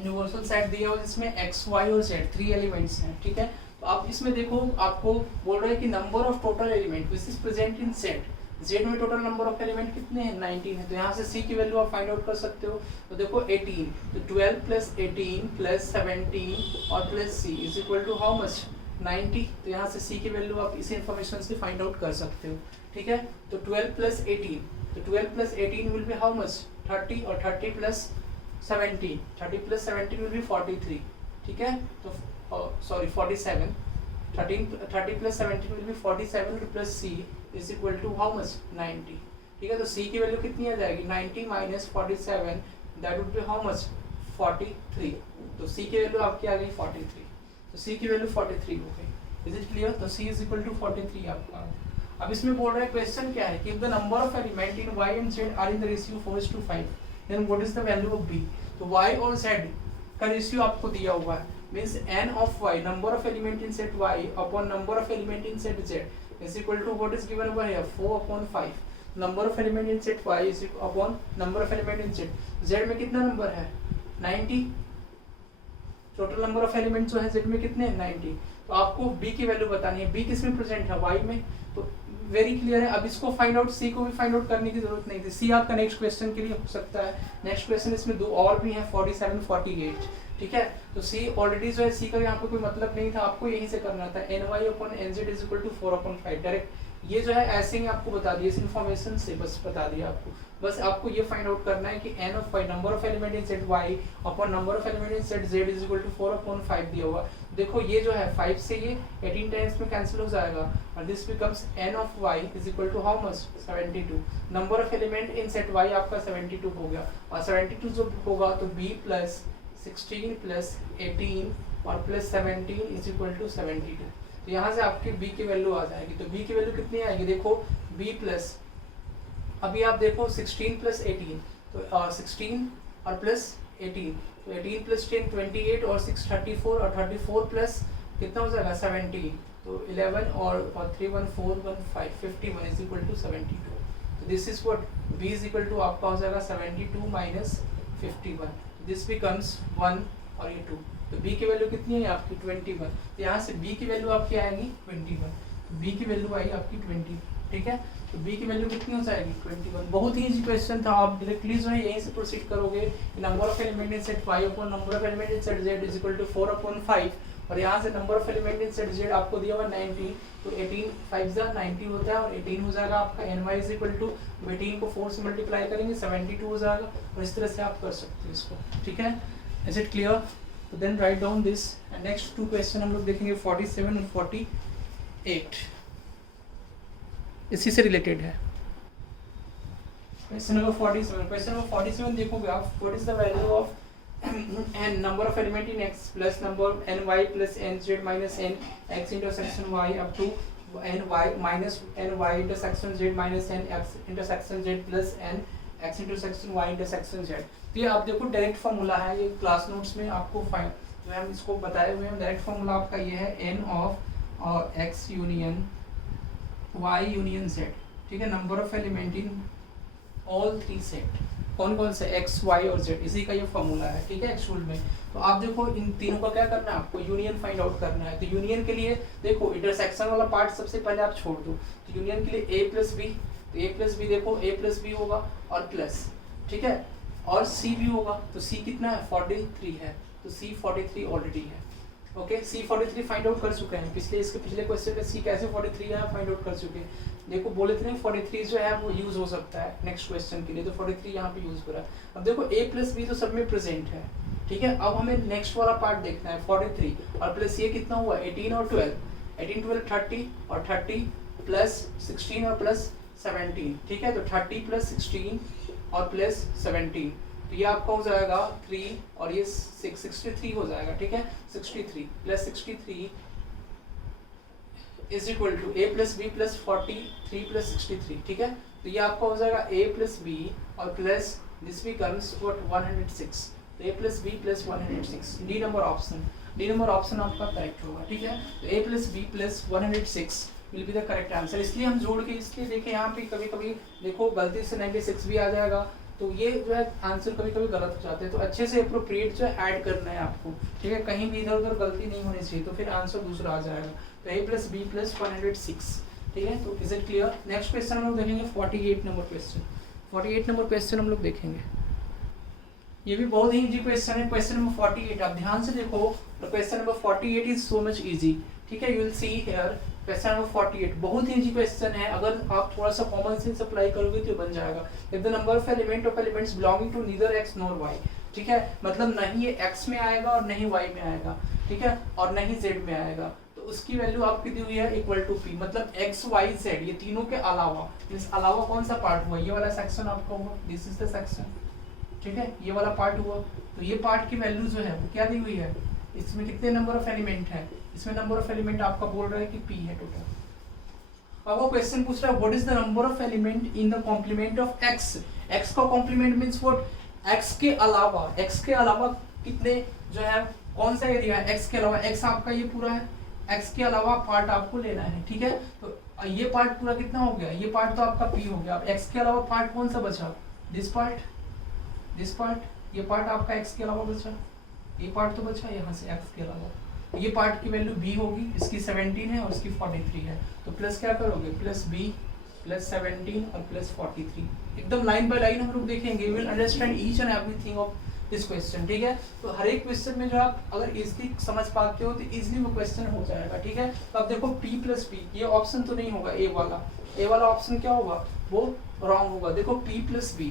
यूनिवर्सल सेट दिया हुआ जिसमें x, y और z 3 एलिमेंट्स हैं, ठीक है। तो आप इसमें देखो आपको बोल रहे हैं कि number of total element which is present in set, z में टोटल नंबर ऑफ एलिमेंट कितने हैं 19 है, तो यहाँ से c की वैल्यू आप फाइंड आउट कर सकते हो। तो देखो 18, तो 12 प्लस 18 प्लस 17 और plus c is equal to how much 90, तो यहाँ से c की वैल्यू आप इसी इन्फॉर्मेशन से फाइंड आउट कर सकते हो, ठीक है। तो 12 प्लस 18, तो 12 plus 18 will be how much 30 और 30 प्लस 17, 30 प्लस 17 विल बी 43, ठीक है। तो sorry 47, 30 plus 17 will be 47 plus c is equal to how much 90, ठीक है। तो c की वैल्यू कितनी आ जाएगी 90 minus 47 that would be how much 43, तो c की वैल्यू आपकी आ गई 43, तो c की वैल्यू 43 हो गई। Is it clear? तो c इज इक्वल टू 43 आपका। अब इसमें बोल रहा है क्वेश्चन क्या है कि if the number of element in y and z are in the ratio 4:5 then what is the value of b। तो y और z का रेशियो आपको दिया हुआ है, means n of y number of element in set y upon number of element in set z is equal to what is given over here 4/5 number of element in set y is upon number of element in set z में कितना नंबर है 90, टोटल नंबर ऑफ एलिमेंट जो है z में कितने हैं 90, तो आपको b की वैल्यू बतानी है, b किस में प्रेजेंट है y में, तो वेरी क्लियर है। अब इसको फाइंड आउट c को भी फाइंड आउट करने की जरूरत नहीं थी, c आपका नेक्स्ट क्वेश्चन के लिए हो सकता है। नेक्स्ट क्वेश्चन इसमें दो और भी हैं 47 48, ठीक है। तो c ऑलरेडी जो है c का यहाँ पे कोई मतलब नहीं था, आपको यहीं से करना था ny upon nz is equal to 4/5 direct ये जो है ऐसे ही आपको बता दिया, इस इन्फॉर्मेशन से बस बता दिया आपको। बस आपको ये फाइंड आउट करना है कि n of y number of element in set y upon number of element in set z is equal to 4/5 दिया हुआ। देखो ये जो है 5 से ये 18 टाइम्स में कैंसिल हो जाएगा और this becomes n of y is equal to how much 72। Number of element in set y आपका 72 हो गया और 72 जो होगा तो b प्लस 16 प्लस 18 और प्लस 17 इज इक्वल टू 72। तो यहाँ से आपकी b की वैल्यू आ जाएगी, तो b की वैल्यू कितनी आएगी देखो b प्लस अभी आप देखो 16 प्लस 18 तो 16 और प्लस 18 तो 18 प्लस 10 28 और 6 34 और 34 प्लस कितना हो जाएगा 70 तो 11 और 3 1 4 1 5 51 इज इक्वल टू 72। तो this is what b is equal to आपका हो जाएगा 72 माइनस 51, दिस बिकम्स 1 और ये 2। तो b की वैल्यू कितनी है आपकी 21, तो यहाँ से b की वैल्यू आपकी आएगी 21, b की वैल्यू आई आपकी 20, ठीक है। तो b की वैल्यू कितनी हो जाएगी 21। बहुत ही इजी क्वेश्चन था, आप डायरेक्टली जो है यहीं से प्रोसीड करोगे। Number of element in set y upon number of element in set z is equal to 4/5 और यहाँ से number of element in set Z आपको दिया हुआ 19, तो 18 5 90 होता है और 18 हो जाएगा आपका ny इज इक्वल टू 18 को 4 से मल्टीप्लाई करेंगे 72 हो जाएगा, और इस तरह से आप कर सकते हो इसको, ठीक है। Is it clear? तो then right down this and next 2 question हम लोग देखेंगे 47 और 48, इसी से रिलेटेड है। क्वेश्चन नंबर 47 देखोगे आप, what is the value of n number of element in x plus number ny plus nz minus n x intersection y up to ny minus ny intersection z minus n x intersection z plus n x intersection y intersection z। तो ये आप देखो डायरेक्ट फार्मूला है, ये क्लास नोट्स में आपको जो हम इसको बताए हुए हैं, डायरेक्ट फार्मूला आपका ये है n of x union y union z, ठीक है। Number of element in all 3 set, कौन कौन से x y और z, इसी का ये फॉर्मूला है, ठीक है, एक्चुअल में। तो आप देखो इन तीनों का क्या करना है, आपको यूनियन फाइंड आउट करना है। तो यूनियन के लिए देखो इंटरसेक्शन वाला पार्ट सबसे पहले आप छोड़ दो, तो यूनियन के लिए a प्लस बी, तो a प्लस बी देखो a प्लस बी होगा और प्लस, ठीक है, और c भी होगा, तो c कितना है 43 है, तो c 43 ऑलरेडी है, ओके। c 43 फाइंड आउट कर चुके हैं, इसके पिछले क्वेश्चन में c कैसे 43 है फाइंड आउट कर चुके हैं। देखो बोले थे 43 जो है वो यूज हो सकता है नेक्स्ट क्वेश्चन के लिए, तो 43 यहाँ पे यूज हो रहा है। अब देखो a प्लस बी तो सब में प्रेजेंट है, ठीक है। अब हमें नेक्स्ट वाला पार्ट देखना है 43 और प्लस ये कितना हुआ 18 और 12, 18 12 30 और 30 प्लस 16 और प्लस 17, ठीक है। तो 30 प्लस 16 और प्लस 17, तो ये आपका हो जाएगा 3 और ये 63 हो जाएगा, ठीक है। 63 plus 63 is equal to a plus B plus 43 plus 63, ठीक है। तो ये आपका हो जाएगा a प्लस बी और प्लस दिस बिकम्स व्हाट 106, तो a plus B plus 106, D number option आपका करेक्ट होगा, ठीक है। तो a plus B plus 106 will be the correct answer. इसलिए हम जोड़ के इसलिए देखें यहाँ पे कभी कभी देखो गलती से 96 भी आ जाएगा, तो ये जो है आंसर कभी कभी गलत हो जाते हैं, तो अच्छे से अप्रोप्रिएट जो है ऐड करना है आपको, ठीक है। कहीं भी इधर उधर गलती नहीं होनी चाहिए, तो फिर आंसर दूसरा आ जाएगा। तो a प्लस बी प्लस 106, ठीक है। तो is it clear? Next question हम लोग देखेंगे 48 नंबर क्वेश्चन। 48 नंबर क्वेश्चन हम लोग देखेंगे, ये भी बहुत ही इजी क्वेश्चन है। क्वेश्चन नंबर 48 आप ध्यान से देखो, question number 48 is so much easy, ठीक है। You will see here question number 48 बहुत ही इजी क्वेश्चन है, अगर आप थोड़ा सा कॉमन सेंस अप्लाई करोगे तो बन जाएगा। If the number of elements belonging to neither x nor y, ठीक है, मतलब नहीं ये x में आएगा और नहीं y में आएगा, ठीक है, और नहीं z में आएगा, तो उसकी वैल्यू आपकी दी हुई है इक्वल टू p, मतलब x y z ये तीनों के अलावा, इस अलावा कौन सा पार्ट हुआ, ये वाला सेक्शन आपका हुआ, दिस इज द सेक्शन, ठीक है, ये वाला पार्ट हुआ। तो ये पार्ट की वैल्यू जो है वो क्या दी हुई है, इसमें कितने नंबर ऑफ एलिमेंट है, इसमें नंबर ऑफ एलिमेंट आपका बोल रहा है कि p है टोटल। अब वो क्वेश्चन पूछ रहा है what is the number of element in the complement of x, x का कॉम्प्लीमेंट मींस व्हाट, x के अलावा कितने जो है कौन सा एरिया है, x के अलावा, x आपका ये पूरा है, x के अलावा पार्ट आपको लेना है, ठीक है। तो ये पार्ट पूरा कितना हो गया, ये पार्ट तो आपका p हो गया। अब x के अलावा पार्ट कौन सा बचा, दिस पार्ट, ये पार्ट आपका x के अलावा बचा, ये पार्ट तो बचा यहाँ से x के अलावा, ये पार्ट की वैल्यू b होगी, इसकी 17 है और इसकी 43 है, तो प्लस क्या करोगे, प्लस b प्लस 17 और प्लस 43, एकदम लाइन बाय लाइन हम लोग देखेंगे, you will understand each and everything of this question, ठीक है। तो हर एक क्वेश्चन में जो आप अगर इजीली समझ पाते हो तो इजीली वो क्वेश्चन हो जाएगा, ठीक है। तो अब देखो p प्लस b, ये ऑप्शन तो नहीं होगा, ए वाला ऑप्शन क्या होगा, वो रॉन्ग होगा। देखो p प्लस b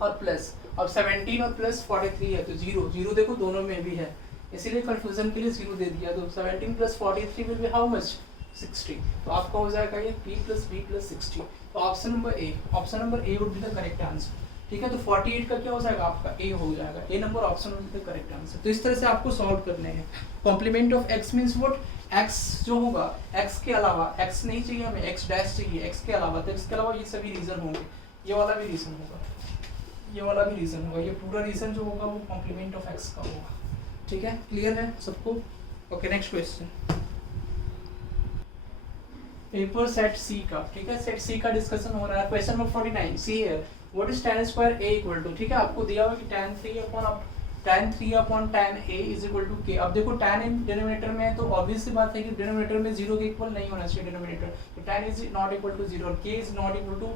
और प्लस, अब 17 और प्लस 43 है, तो जीरो देखो दोनों में भी है, इसीलिए कंफ्यूजन के लिए 0 दे दिया। तो 17 plus 43 will be how much, 60, तो आपका हो जाएगा ये p प्लस b प्लस 60। तो option number A would be the correct answer, ठीक है। तो 48 का क्या हो जाएगा आपका ए हो जाएगा, A number option would be the correct answer. तो इस तरह से आपको सॉल्व करने हैं। Complement of x means what, x जो होगा, x के अलावा, x नहीं चाहिए हमें, x डैश चाहिए, x के अलावा, तो इसके अलावा ये सभी रीजन होंगे, ये वाला भी रीजन होगा, ये पूरा रीजन जो होगा वो कॉम्प्लीमेंट ऑफ x का होगा, ठीक है। क्लियर है सबको? Okay, next question, paper set C का, ठीक है, सेट सी का डिस्कशन हो रहा है। Question number 49, see here what is tan square a equal to, ठीक है, आपको दिया हुआ कि tan 3 upon tan a is equal to k। अब देखो tan इन डिनोमिनेटर में है, तो ऑब्वियस सी बात है कि डिनोमिनेटर में 0 के इक्वल नहीं होना चाहिए डिनोमिनेटर, तो tan is not equal to 0 और k is not equal to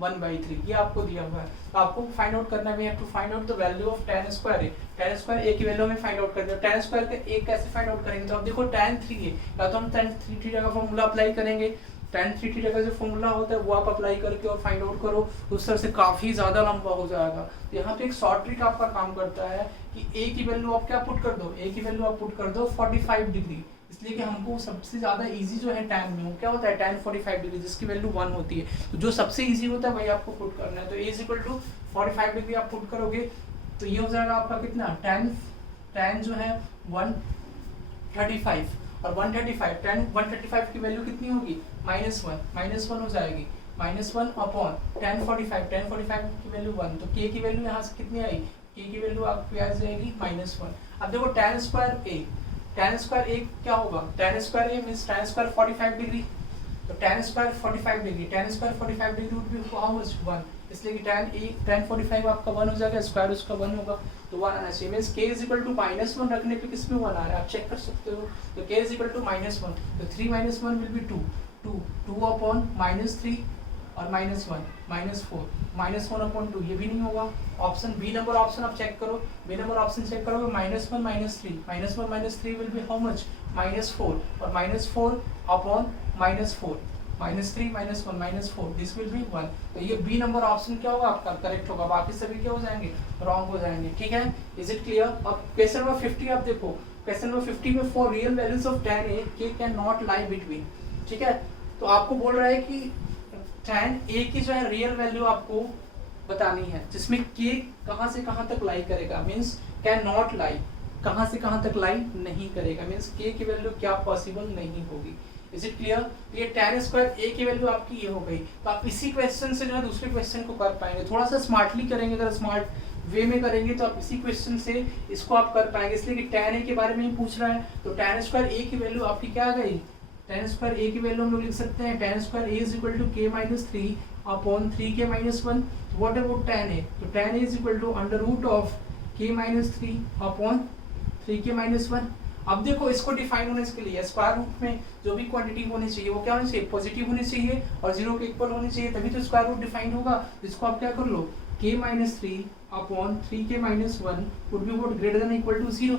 1/3 ये आपको दिया हुआ है। तो आपको फाइंड आउट करना है, we have to find out the value of tan square A. tan square A की वैल्यू हमें फाइंड आउट करनी है। tan स्क्वायर का ए कैसे फाइंड आउट करेंगे, तो अब देखो tan 3 ए, या तो हम tan 3 थीटा का फॉर्मूला अप्लाई करेंगे, tan 3 थीटा का जो फॉर्मूला होता है वो आप अप्लाई करके और फाइंड आउट करो, उस तरह से काफी ज्यादा लंबा हो जाएगा। तो यहाँ पे एक शॉर्ट ट्रिक आपका काम करता है कि ए की वैल्यू आप क्या पुट कर दो, ए की वैल्यू आप पुट कर दो 45 डिग्री, इसलिए कि हमको सबसे ज्यादा इजी जो है tan में वो क्या होता है tan 45 डिग्री, जिसकी वैल्यू 1 होती है। तो जो सबसे इजी होता है वही आपको पुट करना है। तो a इक्वल टू 45 डिग्री आप पुट करोगे तो ये हो जाएगा आपका कितना, tan जो है 135 और 135 tan 135 की वैल्यू कितनी होगी, -1 हो जाएगी, -1 अपॉन tan 45 की वैल्यू 1, तो k की वैल्यू यहाँ से कितनी आई, k की वैल्यू आपकी आ जाएगी -1। अब देखो tan स्क्वायर ए क्या होगा, tan स्क्वायर ए मींस tan स्क्वायर 45 डिग्री, तो tan square 45 degree would be how much 1, इसलिए कि tan 45 आपका 1 हो जाएगा, स्क्वायर उसका 1 होगा, तो 1 आना चाहिए। मींस k -1 रखने पे किसमें 1 आ रहा है आप चेक कर सकते हो। तो k -1, तो 3 - 1 विल बी 2 अपॉन -3 और -4 -1/2, ये भी नहीं होगा। ऑप्शन बी नंबर ऑप्शन आप चेक करो, बी नंबर ऑप्शन चेक करोगे -1 - 3 विल बी हाउ मच, -4 और -4 अपॉन -4, -3 -1 -4, दिस विल बी 1। तो ये बी नंबर ऑप्शन क्या होगा आपका करेक्ट होगा, बाकी सभी क्या हो जाएंगे, रॉन्ग हो जाएंगे। ठीक है, इज इट क्लियर। अब क्वेश्चन नंबर 50 आप देखो, क्वेश्चन नंबर 50 में for real values of tan a k can not lie between, ठीक है, तो आपको बोल रहा है कि tan a की जो है रियल वैल्यू आपको बतानी है, जिसमें k कहां से कहां तक लाई करेगा, मींस कैन नॉट लाई, कहां से कहां तक लाई नहीं करेगा, मींस k की वैल्यू क्या पॉसिबल नहीं होगी। Is it clear. तो ये tan स्क्वायर a की वैल्यू आपकी ये हो गई। तो आप इसी क्वेश्चन से जो है दूसरे क्वेश्चन को कर पाएंगे, थोड़ा सा स्मार्टली करेंगे, अगर स्मार्ट वे में करेंगे तो आप इसी क्वेश्चन से इसको आप कर पाएंगे, इसलिए कि tan a के बारे में ही पूछ रहा है। तो tan स्क्वायर a की वैल्यू आपकी क्या आ गई, tan स्क्वायर a की वैल्यू हम लोग लिख सकते हैं tan square a is equal to k - 3 upon 3k - 1। What about tan a, तो tan a is equal to under root of k - 3 upon 3k - 1। अब देखो इसको डिफाइन होने के लिए स्क्वायर रूट में जो भी क्वांटिटी होनी चाहिए वो क्या होनी चाहिए, पॉजिटिव होनी चाहिए और 0 के इक्वल होनी चाहिए, तभी तो स्क्वायर रूट डिफाइन होगा। इसको आप क्या कर लो, k - 3 upon 3k - 1 would be what greater than equal to 0,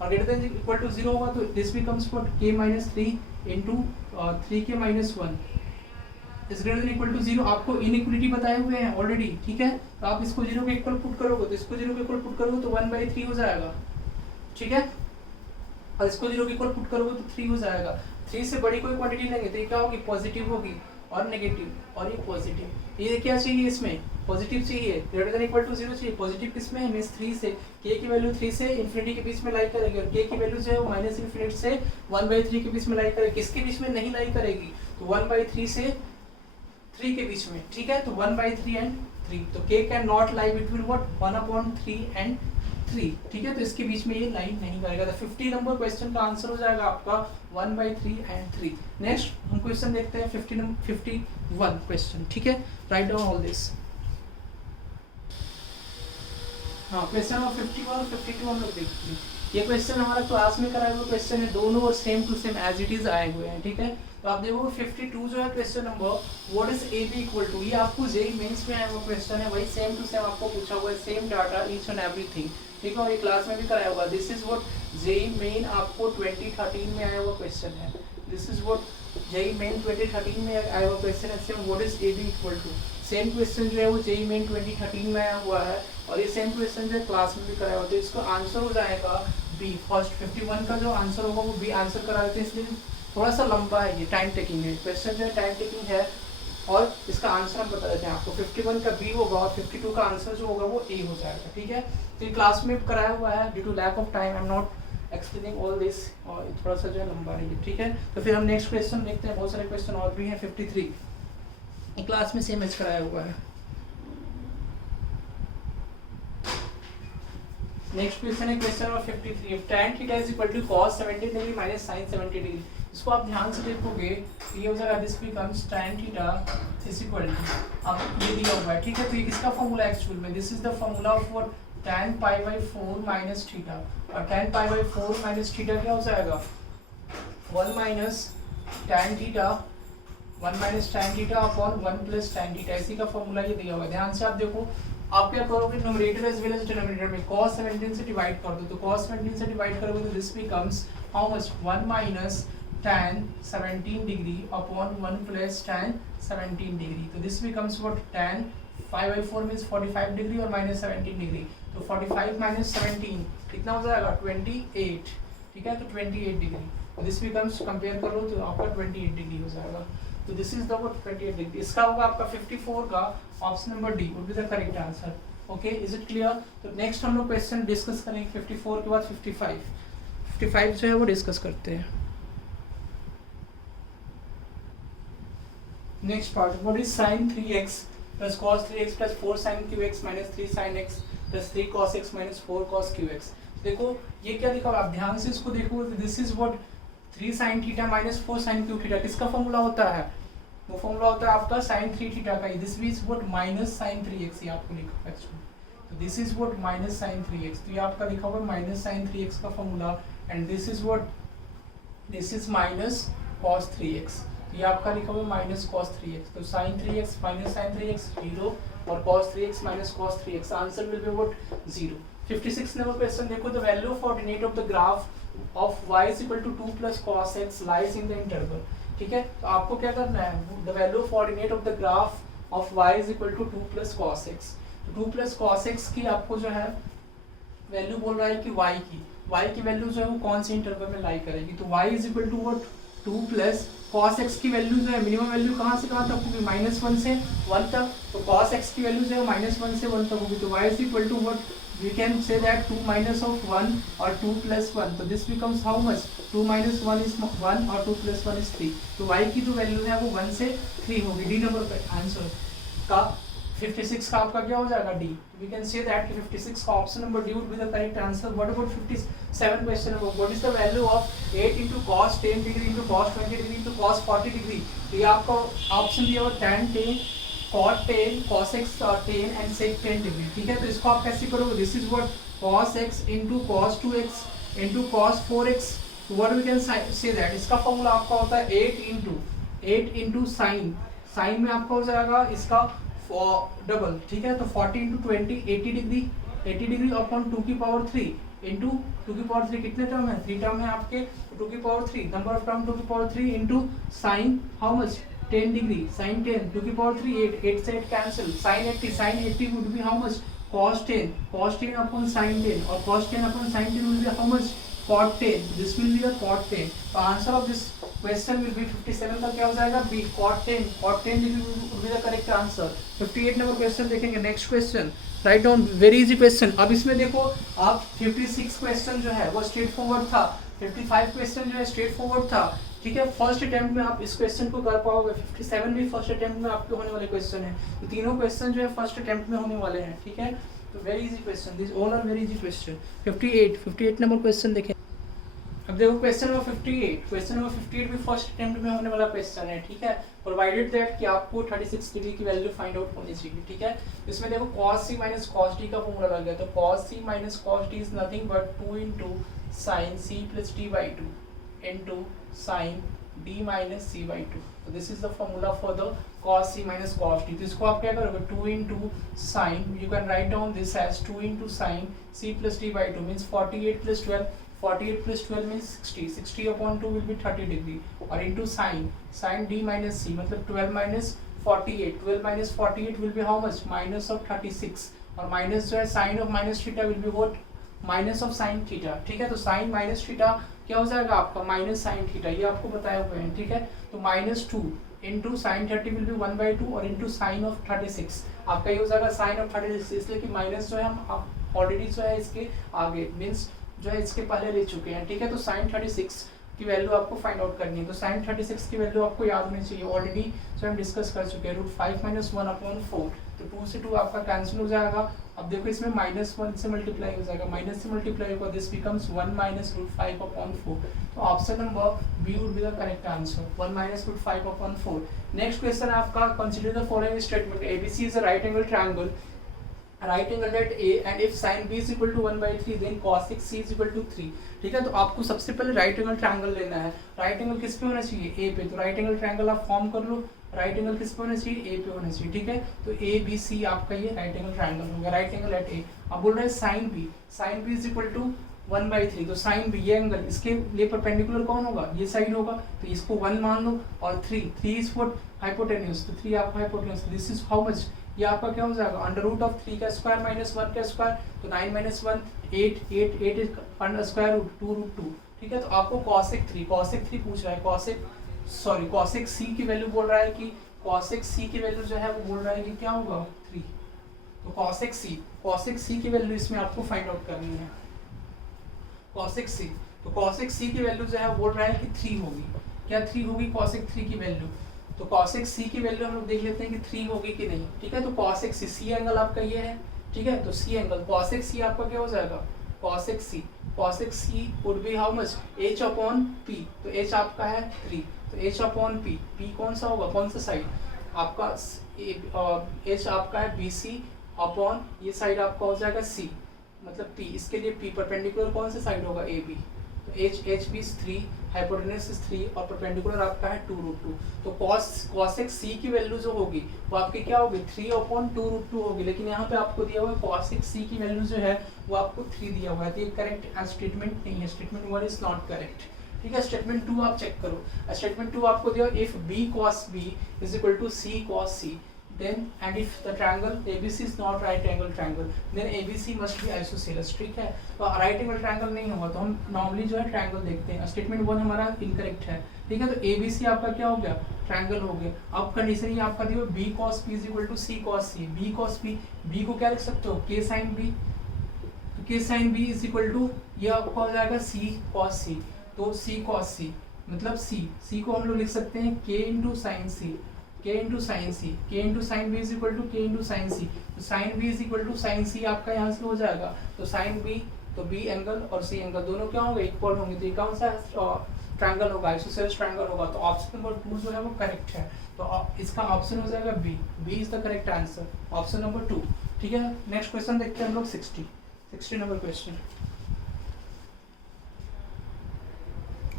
और ग्रेटर देन इक्वल टू 0 होगा तो this becomes what k - 3 into 3k - 1 is greater than equal to 0। आपको इनइक्वालिटी बताए हुए हैं ऑलरेडी, ठीक है, तो आप इसको 0 के इक्वल पुट करोगे तो इसको 0 के इक्वल पुट करोगे तो 1/3 हो जाएगा, ठीक है, और इसको 0 के इक्वल पुट करोगे तो 3 हो जाएगा। 3 से बड़ी कोई क्वांटिटी लेंगे तो ये क्या होगी, पॉजिटिव होगी और नेगेटिव, और ये पॉजिटिव, ये क्या चाहिए इसमें पॉजिटिव चाहिए, ग्रेटर देन इक्वल टू 0 चाहिए। पॉजिटिव किसमें है, मींस 3 से, k की वैल्यू 3 से इंफिनिटी के बीच में लाई करेगी, और k की वैल्यू जो है वो -∞ से 1/3 के बीच में लाई करेगी। किसके बीच में नहीं लाई करेगी, तो 1/3 से 3 के बीच में, ठीक है, तो 1/3 एंड 3, तो k can not lie between what 1/3 and 3, ठीक है, तो इसके बीच में ये लाइन नहीं करेगा। तो 50 नंबर क्वेश्चन का आंसर हो जाएगा आपका 1/3 एंड 3। नेक्स्ट हम क्वेश्चन देखते हैं 51 क्वेश्चन, ठीक है, राइट डाउन ऑल दिस। हाँ, क्वेश्चन नंबर 51 और 52 हम लोग देखते हैं। ये क्वेश्चन हमारा क्लास में कराया हुआ क्वेश्चन है, दोनों और same to same as it is आए हुए हैं, ठीक है। तो आप देखो 52 जो है question number, what is A B equal to, ये आपको जेईई मेंस में आया हुआ क्वेश्चन है, वही सेम टू सेम आपको पूछा हुआ है, same data each and everything, ठीक है, और ये क्लास में भी कराया हुआ। This is what JEE Main आपको 2013 में आया हुआ क्वेश्चन है, this is what JEE Main 2013 में आया हुआ क्वेश्चन है। Same what is A B equal to, same question जो है वो जेईई मेन 2013 में आया हुआ है, और ये सेम क्वेश्चन जो है क्लास में भी कराया हुआ है। तो इसका आंसर हो जाएगा बी। फर्स्ट 51 का जो आंसर होगा वो बी आंसर करा देते हैं, इसलिए थोड़ा सा लंबा है, ये टाइम टेकिंग है क्वेश्चन जो है, टाइम टेकिंग है, और इसका आंसर हम बता देते हैं आपको। 51 का बी होगा और 52 का आंसर जो होगा वो ए हो जाएगा, ठीक है। तो ये क्लास में कराया हुआ है, due to lack of time I am not explaining all this, और थोड़ा सा जो है लंबा है ये, ठीक है। तो फिर हम नेक्स्ट क्वेश्चन देखते हैं, बहुत सारे क्वेश्चन और भी हैं। 53 क्लास में सेम एज कराया हुआ है। नेक्स्ट क्वेश्चन है question number 53, if tan theta is equal to cos 70 degree minus sin 70 degree, इसको आप ध्यान से देखोगे ये हो जाएगा, this becomes tan theta is equal to, अब ये दिया हुआ है, ठीक है, तो ये किसका फॉर्मूला है एक्चुअल में, this is the formula of what tan π/4 minus theta, और tan π/4 माइनस थीटा क्या हो जाएगा 1 minus tan theta 1 minus tan theta upon 1 plus tan theta, इसी का फॉर्मूला ये दिया हुआ है। ध्यान से आप देखो, आप क्या करोगे, numerator as well as denominator में cos 17 से डिवाइड कर दो, तो cos 17 से डिवाइड करोगे तो this becomes how much, 1 minus tan 17 degree upon 1 plus tan 17 degree, तो this becomes what, tan 5/4 means 45 degree और माइनस 17 डिग्री, तो 45 माइनस 17 कितना हो जाएगा, 28, ठीक है, तो 28 डिग्री, तो दिस बिकम्स, कंपेयर करो तो आपका 28 डिग्री हो जाएगा, तो दिस इज द 28 डिग्री। इसका होगा आपका 54 का option number D would be the correct answer. Okay, is it clear? तो नेक्स्ट हम लोग क्वेश्चन डिस्कस करेंगे 54 के बाद 55 जो है वो डिस्कस करते हैं। Next part, what is sin 3x plus cos 3x plus 4 sin qx minus 3 sin x plus 3 cos x minus 4 cos qx। देखो ये क्या लिखा हुआ, आप ध्यान से इसको देखो, this is what 3 sin theta minus 4 sin q theta, किसका फॉर्मूला होता है, वो फॉर्मूला होता है आपका sin 3 थीटा का, this is what minus sin 3x, ये आपको लिखा है एक्चुअली, तो this is what minus sin 3x, तो ये आपका लिखा हुआ है माइनस sin 3x का formula, and this is what, this is minus cos 3x, ये आपका लिखा हुआ है माइनस cos 3x, तो sin 3x minus sin 3x 0 और cos 3x minus cos 3x, answer will be what 0। 56 number question देखो, the value of ordinate of the graph of y is equal to 2 plus cos x lies in the interval, ठीक है, तो आपको क्या करना है, the value of ordinate of the graph of y is equal to 2 plus cos x, तो 2 प्लस cos x की आपको जो है वैल्यू बोल रहा है कि y की वैल्यू जो है वो कौन से इंटरवल में लाई करेगी, तो y is equal to what 2 plus cos x की वैल्यू जो है मिनिमम वैल्यू कहाँ से कहाँ तक होगी, -1 से 1 तक, तो cos x की वैल्यू जो है -1 से 1 तक होगी, तो y is equal to what, we can say that 2 minus of 1 or 2 plus 1, so this becomes how much, 2 minus 1 is 1 और 2 plus 1 is 3, तो y की जो वैल्यू है वो 1 से 3 होगी, डी नंबर का आंसर का 56 का आपका क्या हो जाएगा, D. we can say that 56 का option number D would be the correct answer। what about 57 question number, what is the value of 8 into cos 10 degree into cos 20 degree into cos 40 degree, तो ये आपका ऑप्शन दिया हुआ tan 10 cot 10 cos x 10 and sec 10 degree, ठीक है, तो इसको आप कैसे करोगे, this is what cos x into cos 2x into cos 4x, तो what we can say that, इसका फॉर्मूला आपका होता है 8 into sin में आपका हो जाएगा इसका डबल, ठीक है, तो 40 into 20 80 डिग्री अपॉन 2 की पावर 3 इंटू 2 की पावर 3 कितने टर्म है, 3 टर्म है आपके, 2 की पावर 3 नंबर ऑफ टर्म 2 की power 3 into sine how much 10 degree, sin 10 2 की पावर 3 8 से 8 cancel, sin 80 would be how much cos 10 upon sin 10 और cos 10 upon sin 10 will be how much cot 10, this will be cot 10, तो answer of this question will be 57 का क्या हो जाएगा, B cot 10 degree will be the correct answer. 58 number question देखेंगे, next question write down, very easy question. अब इसमें देखो आप 56 क्वेश्चन जो है वो स्ट्रेट फॉरवर्ड था, 55 क्वेश्चन जो है स्ट्रेट फॉरवर्ड था, ठीक है, फर्स्ट अटेम्प्ट में आप इस क्वेश्चन को कर पाओगे, 57 भी फर्स्ट अटेम्प्ट में आपके होने वाले क्वेश्चन है, तो तीनों क्वेश्चन जो है फर्स्ट अटेम्प्ट में होने वाले हैं, ठीक है, तो very easy question, this all are very easy question. 58 number question देखें, अब देखो क्वेश्चन नंबर 58 भी फर्स्ट अटेम्प्ट में होने वाला क्वेश्चन है, ठीक है, प्रोवाइडेड दैट कि आपको 36 डिग्री की वैल्यू फाइंड आउट होनी चाहिए, ठीक है, इसमें देखो cos c minus cos d का फॉर्मूला लग गया, तो cos c minus cos d is nothing but 2 into sin c plus d by 2 into sin d minus c by 2, so this is the formula for the cos c minus cos d, तो इसको आप क्या करोगे 2 into sin, you can write down this as 2 into sin c plus d by 2 means 48 plus 12 means 60 upon 2 will be 30 degree और into sin d minus c मतलब 12 minus 48 will be how much minus of 36 और minus जो है sin of minus theta will be what minus of sin theta, ठीक है, तो sin minus theta क्या हो जाएगा आपका minus sin theta, ये आपको बताया हुआ है, ठीक है, तो -2 into sin 30 will be 1/2 और into sin of 36 आपका ये हो जाएगा sin of 36, इसलिए कि माइनस जो है हम ऑलरेडी जो है इसके आगे मीन्स जो है इसके पहले ले चुके हैं, ठीक है, तो sin 36 की वैल्यू आपको फाइंड आउट करनी है, तो sin 36 की वैल्यू आपको याद होनी चाहिए, ऑलरेडी जो हम डिस्कस कर चुके हैं, √5 - 1/4, तो 2 से 2 आपका कैंसिल हो जाएगा। अब देखो इसमें -1 से मल्टीप्लाई हो जाएगा, माइनस से मल्टीप्लाई होगा, दिस बिकम्स 1 - √5/4, तो option number B would be the correct answer, 1 - √5/4। Next question आपका, consider the following statement, ABC is a right angle triangle right angle at A and if sine B is equal to 1/3 then cosec c is equal to 3। ठीक है, तो आपको सबसे पहले राइट एंगल ट्रायंगल लेना है। राइट एंगल किस पे होना चाहिए? ए पे। तो राइट एंगल ट्रायंगल आप फॉर्म कर लो। राइट एंगल किस पे होना चाहिए? ए पे होना चाहिए। ठीक है, तो ए बी सी आपका ये राइट एंगल ट्रायंगल हो गया। Right angle at A. अब बोल रहे हैं sine B is equal to 1/3। तो साइन बी ये एंगल इसके लिए परपेंडिकुलर कौन होगा? ये साइड होगा, तो इसको 1 मान लो। और 3 इज फॉर हाइपोटेन्यूज, तो 3 आपका hypotenuse. This is how much? ये आपका क्या हो जाएगा? अंडर रूट ऑफ 3 का स्क्वायर माइनस 1 का स्क्वायर, तो 9 minus 1 8 is under square root 2√2। ठीक है, तो आपको cosec 3 पूछ रहा है। cosec c की वैल्यू बोल रहा है कि cosec c की वैल्यू जो है वो बोल रहा है कि क्या होगा? 3। तो cosec c की वैल्यू इसमें आपको फाइंड आउट करनी है। cosec c की वैल्यू जो है वो बोल रहा है कि 3 होगी। क्या 3 होगी cosec 3 की वैल्यू? तो cosec c की वैल्यू हम लोग देख लेते हैं कि 3 होगी कि नहीं। ठीक है, तो cosec c एंगल आपका ये है। ठीक है, तो c एंगल cosec c आपका क्या हो जाएगा? cosec c would be how much? h upon p। तो h आपका है 3, तो h upon p कौन सा होगा? कौन सा साइड आपका? h आपका है bc अपॉन ये साइड आपका हो जाएगा c, मतलब p। इसके लिए p परपेंडिकुलर कौन सा साइड होगा? ab। तो h b 3, हाइपोटेन्यूज 3 और परपेंडिकुलर आपका है 2√2। तो cosec c की वैल्यू जो होगी वो आपकी क्या होगी? 3/2√2 होगी। लेकिन यहाँ पे आपको दिया हुआ है cosec c की वैल्यू जो है वो आपको 3 दिया हुआ है, तो ये करेक्ट स्टेटमेंट नहीं है। Statement 1 is not correct. ठीक है, स्टेटमेंट 2 आप चेक करो। स्टेटमेंट 2 आपको दिया if b cos b is equal to c cos c, then and if the triangle ABC is not right angle triangle then ABC must be isosceles। ठीक है, तो राइट एंगल ट्रायंगल नहीं होगा तो हम नॉर्मली जो है ट्रायंगल देखते हैं। स्टेटमेंट 1 हमारा इनकरेक्ट है। ठीक है, तो ABC आपका क्या हो गया? ट्रायंगल हो गया। अब कंडीशन ये आपका दिया b cos p is equal to c cos c। b cos p, b को क्या लिख सकते हो? k sin b। तो k sin b is equal to ये आपका हो जाएगा c cos c। तो c cos c मतलब c को हम लोग लिख सकते हैं k into sin c, k into sin c, k into sin b is equal to k into sin c। तो sin b is equal to sin c आपका यहाँ से हो जाएगा। तो sin b, तो b एंगल और c एंगल दोनों क्या होंगे? इक्वल होंगे। तो ये कौन सा ट्रायंगल होगा? आइसोसेलेस ट्रायंगल होगा। तो ऑप्शन नंबर 2 जो है वो करेक्ट है। तो इसका ऑप्शन हो जाएगा B is the correct answer, option number 2। ठीक है, नेक्स्ट क्वेश्चन देखते हैं हम लोग 60 number question.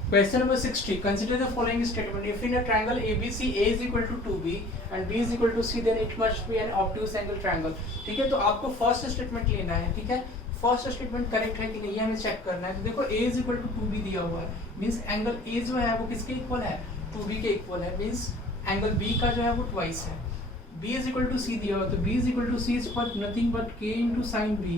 Question number 60. Consider the following statement. If in a triangle ABC A is equal to 2B and B is equal to C, then it must be an obtuse angle triangle। ठीक है, तो आपको फर्स्ट स्टेटमेंट लेना है। ठीक है, फर्स्ट स्टेटमेंट करेक्ट है कि नहीं हमें चेक करना है। तो देखो A is equal to 2B दिया हुआ है, मीन्स एंगल A जो है वो किसके इक्वल है? 2B के इक्वल है, मीन्स एंगल B का जो है वो ट्वाइस है। B is equal to C दिया हुआ है, तो B is equal to C is for nothing but K into sin B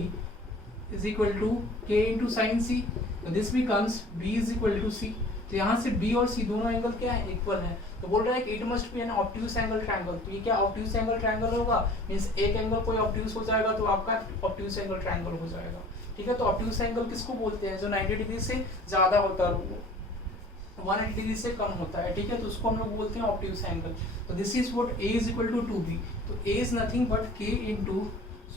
is equal to K into sin C। तो this becomes B is equal to C। तो यहाँ से B और C दोनों एंगल क्या है? इक्वल है। तो बोल रहा है कि it must be an obtuse angle triangle. तो ये क्या ऑब्ट्यूस एंगल ट्रायंगल होगा? मींस एक एंगल कोई ऑब्ट्यूस हो जाएगा तो आपका ऑब्ट्यूस एंगल ट्रायंगल हो जाएगा। ठीक है, तो ऑब्ट्यूस एंगल किसको बोलते हैं? जो 90 डिग्री से ज्यादा होता है, 180 डिग्री से कम होता है। ठीक है, तो उसको हम लोग बोलते हैं ऑब्ट्यूस एंगल। तो this is what A is equal to 2B। तो A is nothing but K into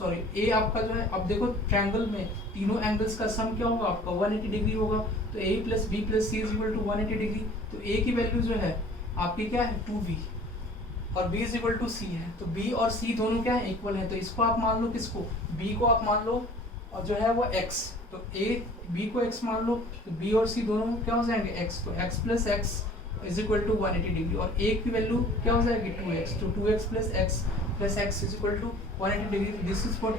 A आपका जो है, अब देखो ट्रायंगल में तीनों एंगल्स का सम क्या होगा? आपका 180 डिग्री होगा। तो A plus B plus C is equal to 180 degree. तो A की वैल्यू जो है आपकी क्या है? 2B और B is equal to C है। तो B और C दोनों क्या है? इक्वल है। तो इसको आप मान लो किसको? B को आप मान लो और जो है वो x। तो B को x मान लो, तो B और C दोनों क्या हो जाएंगे? x। तो x plus x is equal to 180 degree और A की वैल्यू क्या हो जाएगी? 2x। तो 2x plus x is equal to 180 degree. This is for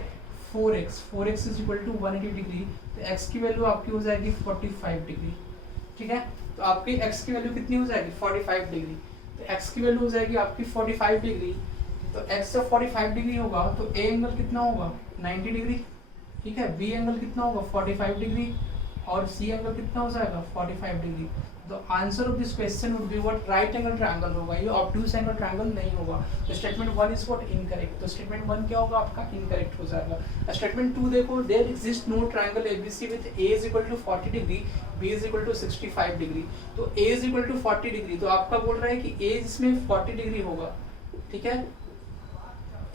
4x is equal to 180 degree. तो x की वैल्यू आपकी हो जाएगी 45 डिग्री। ठीक है, तो आपकी x की वैल्यू कितनी हो जाएगी? 45 डिग्री। तो x की वैल्यू हो जाएगी आपकी 45 डिग्री। तो x जब 45 डिग्री होगा तो A एंगल कितना होगा? 90 डिग्री। ठीक है, B एंगल कितना होगा? 45 डिग्री और C एंगल कितना हो जाएगा? 45 डिग्री। तो answer of this question would be what? Right angle triangle होगा, ये ऑब्ट्यूस एंगल ट्रायंगल नहीं होगा। तो स्टेटमेंट 1 इज व्हाट? इनकरेक्ट। तो स्टेटमेंट 1 क्या होगा आपका? इनकरेक्ट हो जाएगा। स्टेटमेंट 2 देखो, there exist no triangle ABC with A is equal to 40 degree, B is equal to 65 degree. तो A is equal to 40 degree, तो आपका बोल रहा है कि A इसमें 40 डिग्री होगा। ठीक है,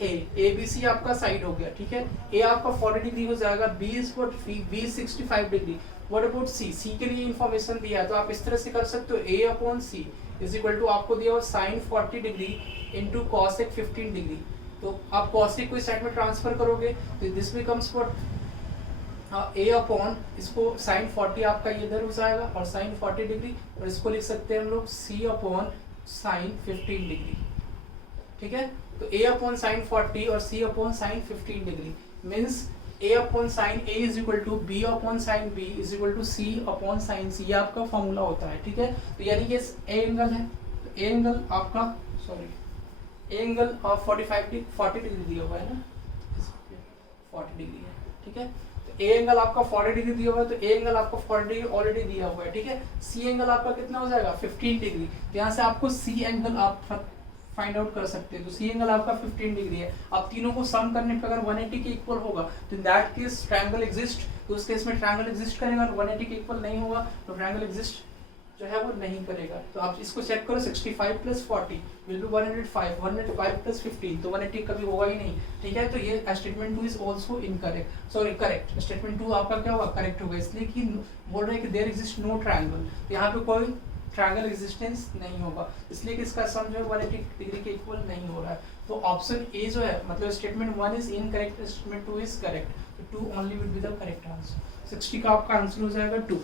ABC आपका साइड हो गया। ठीक है, A आपका 40 डिग्री हो जाएगा, B is what? B 65 degree. What about C के लिए इंफॉर्मेशन दिया है तो आप इस तरह से कर सकते हो A upon C is equal to आपको दिया हुआ sin 40 degree into cosec 15 degree. तो आप cosec को इस साइड में ट्रांसफर करोगे तो this becomes what a upon इसको sin 40 आपका ये इधर हो जाएगा और sin 40 डिग्री, और इसको लिख सकते हैं हम लोग c अपॉन sin 15 डिग्री। ठीक है, तो a अपॉन sin 40 और c upon sin 15 degree means a upon sin a is equal to b upon sin b is equal to c upon sin c, ये आपका फॉर्मूला होता है। ठीक है, तो यानी कि a एंगल है, तो a एंगल आपका a एंगल 40 डिग्री दिया हुआ है ना, 40 डिग्री है। ठीक है, तो a एंगल आपका 40 डिग्री दिया हुआ है, तो a एंगल आपका 40 डिग्री ऑलरेडी दिया हुआ है। ठीक है, c एंगल आपका कितना हो जाएगा 15 डिग्री, तो यहाँ से आपको c एंगल आप फाइंड आउट कर सकते हैं। तो सी एंगल आपका 15 डिग्री है। अब तीनों को सम करने पे अगर 180 के इक्वल होगा तो in that case triangle exist, तो उस केस में ट्रायंगल एग्जिस्ट करेगा, और 180 के इक्वल नहीं होगा तो ट्रायंगल एग्जिस्ट जो है वो नहीं करेगा। तो आप इसको चेक करो, 65 प्लस 40 विल बी 105, 105 प्लस 15 तो 180 कभी होगा ही नहीं। ठीक है, तो ये statement 2 is also incorrect, sorry correct. Statement 2 आपका क्या होगा, करेक्ट होगा, इसलिए कि बोल रहे हैं कि देयर एग्जिस्ट नो ट्रायंगल, तो यहाँ पे कोई ट्रायंगल एग्जिस्टेंस नहीं होगा, इसलिए कि इसका सम जो है 180 डिग्री के इक्वल नहीं हो रहा है। तो ऑप्शन ए जो है मतलब statement 1 is incorrect, statement 2 is correct, तो 2 only will be the correct answer. 60 का आपका आंसर हो जाएगा 2।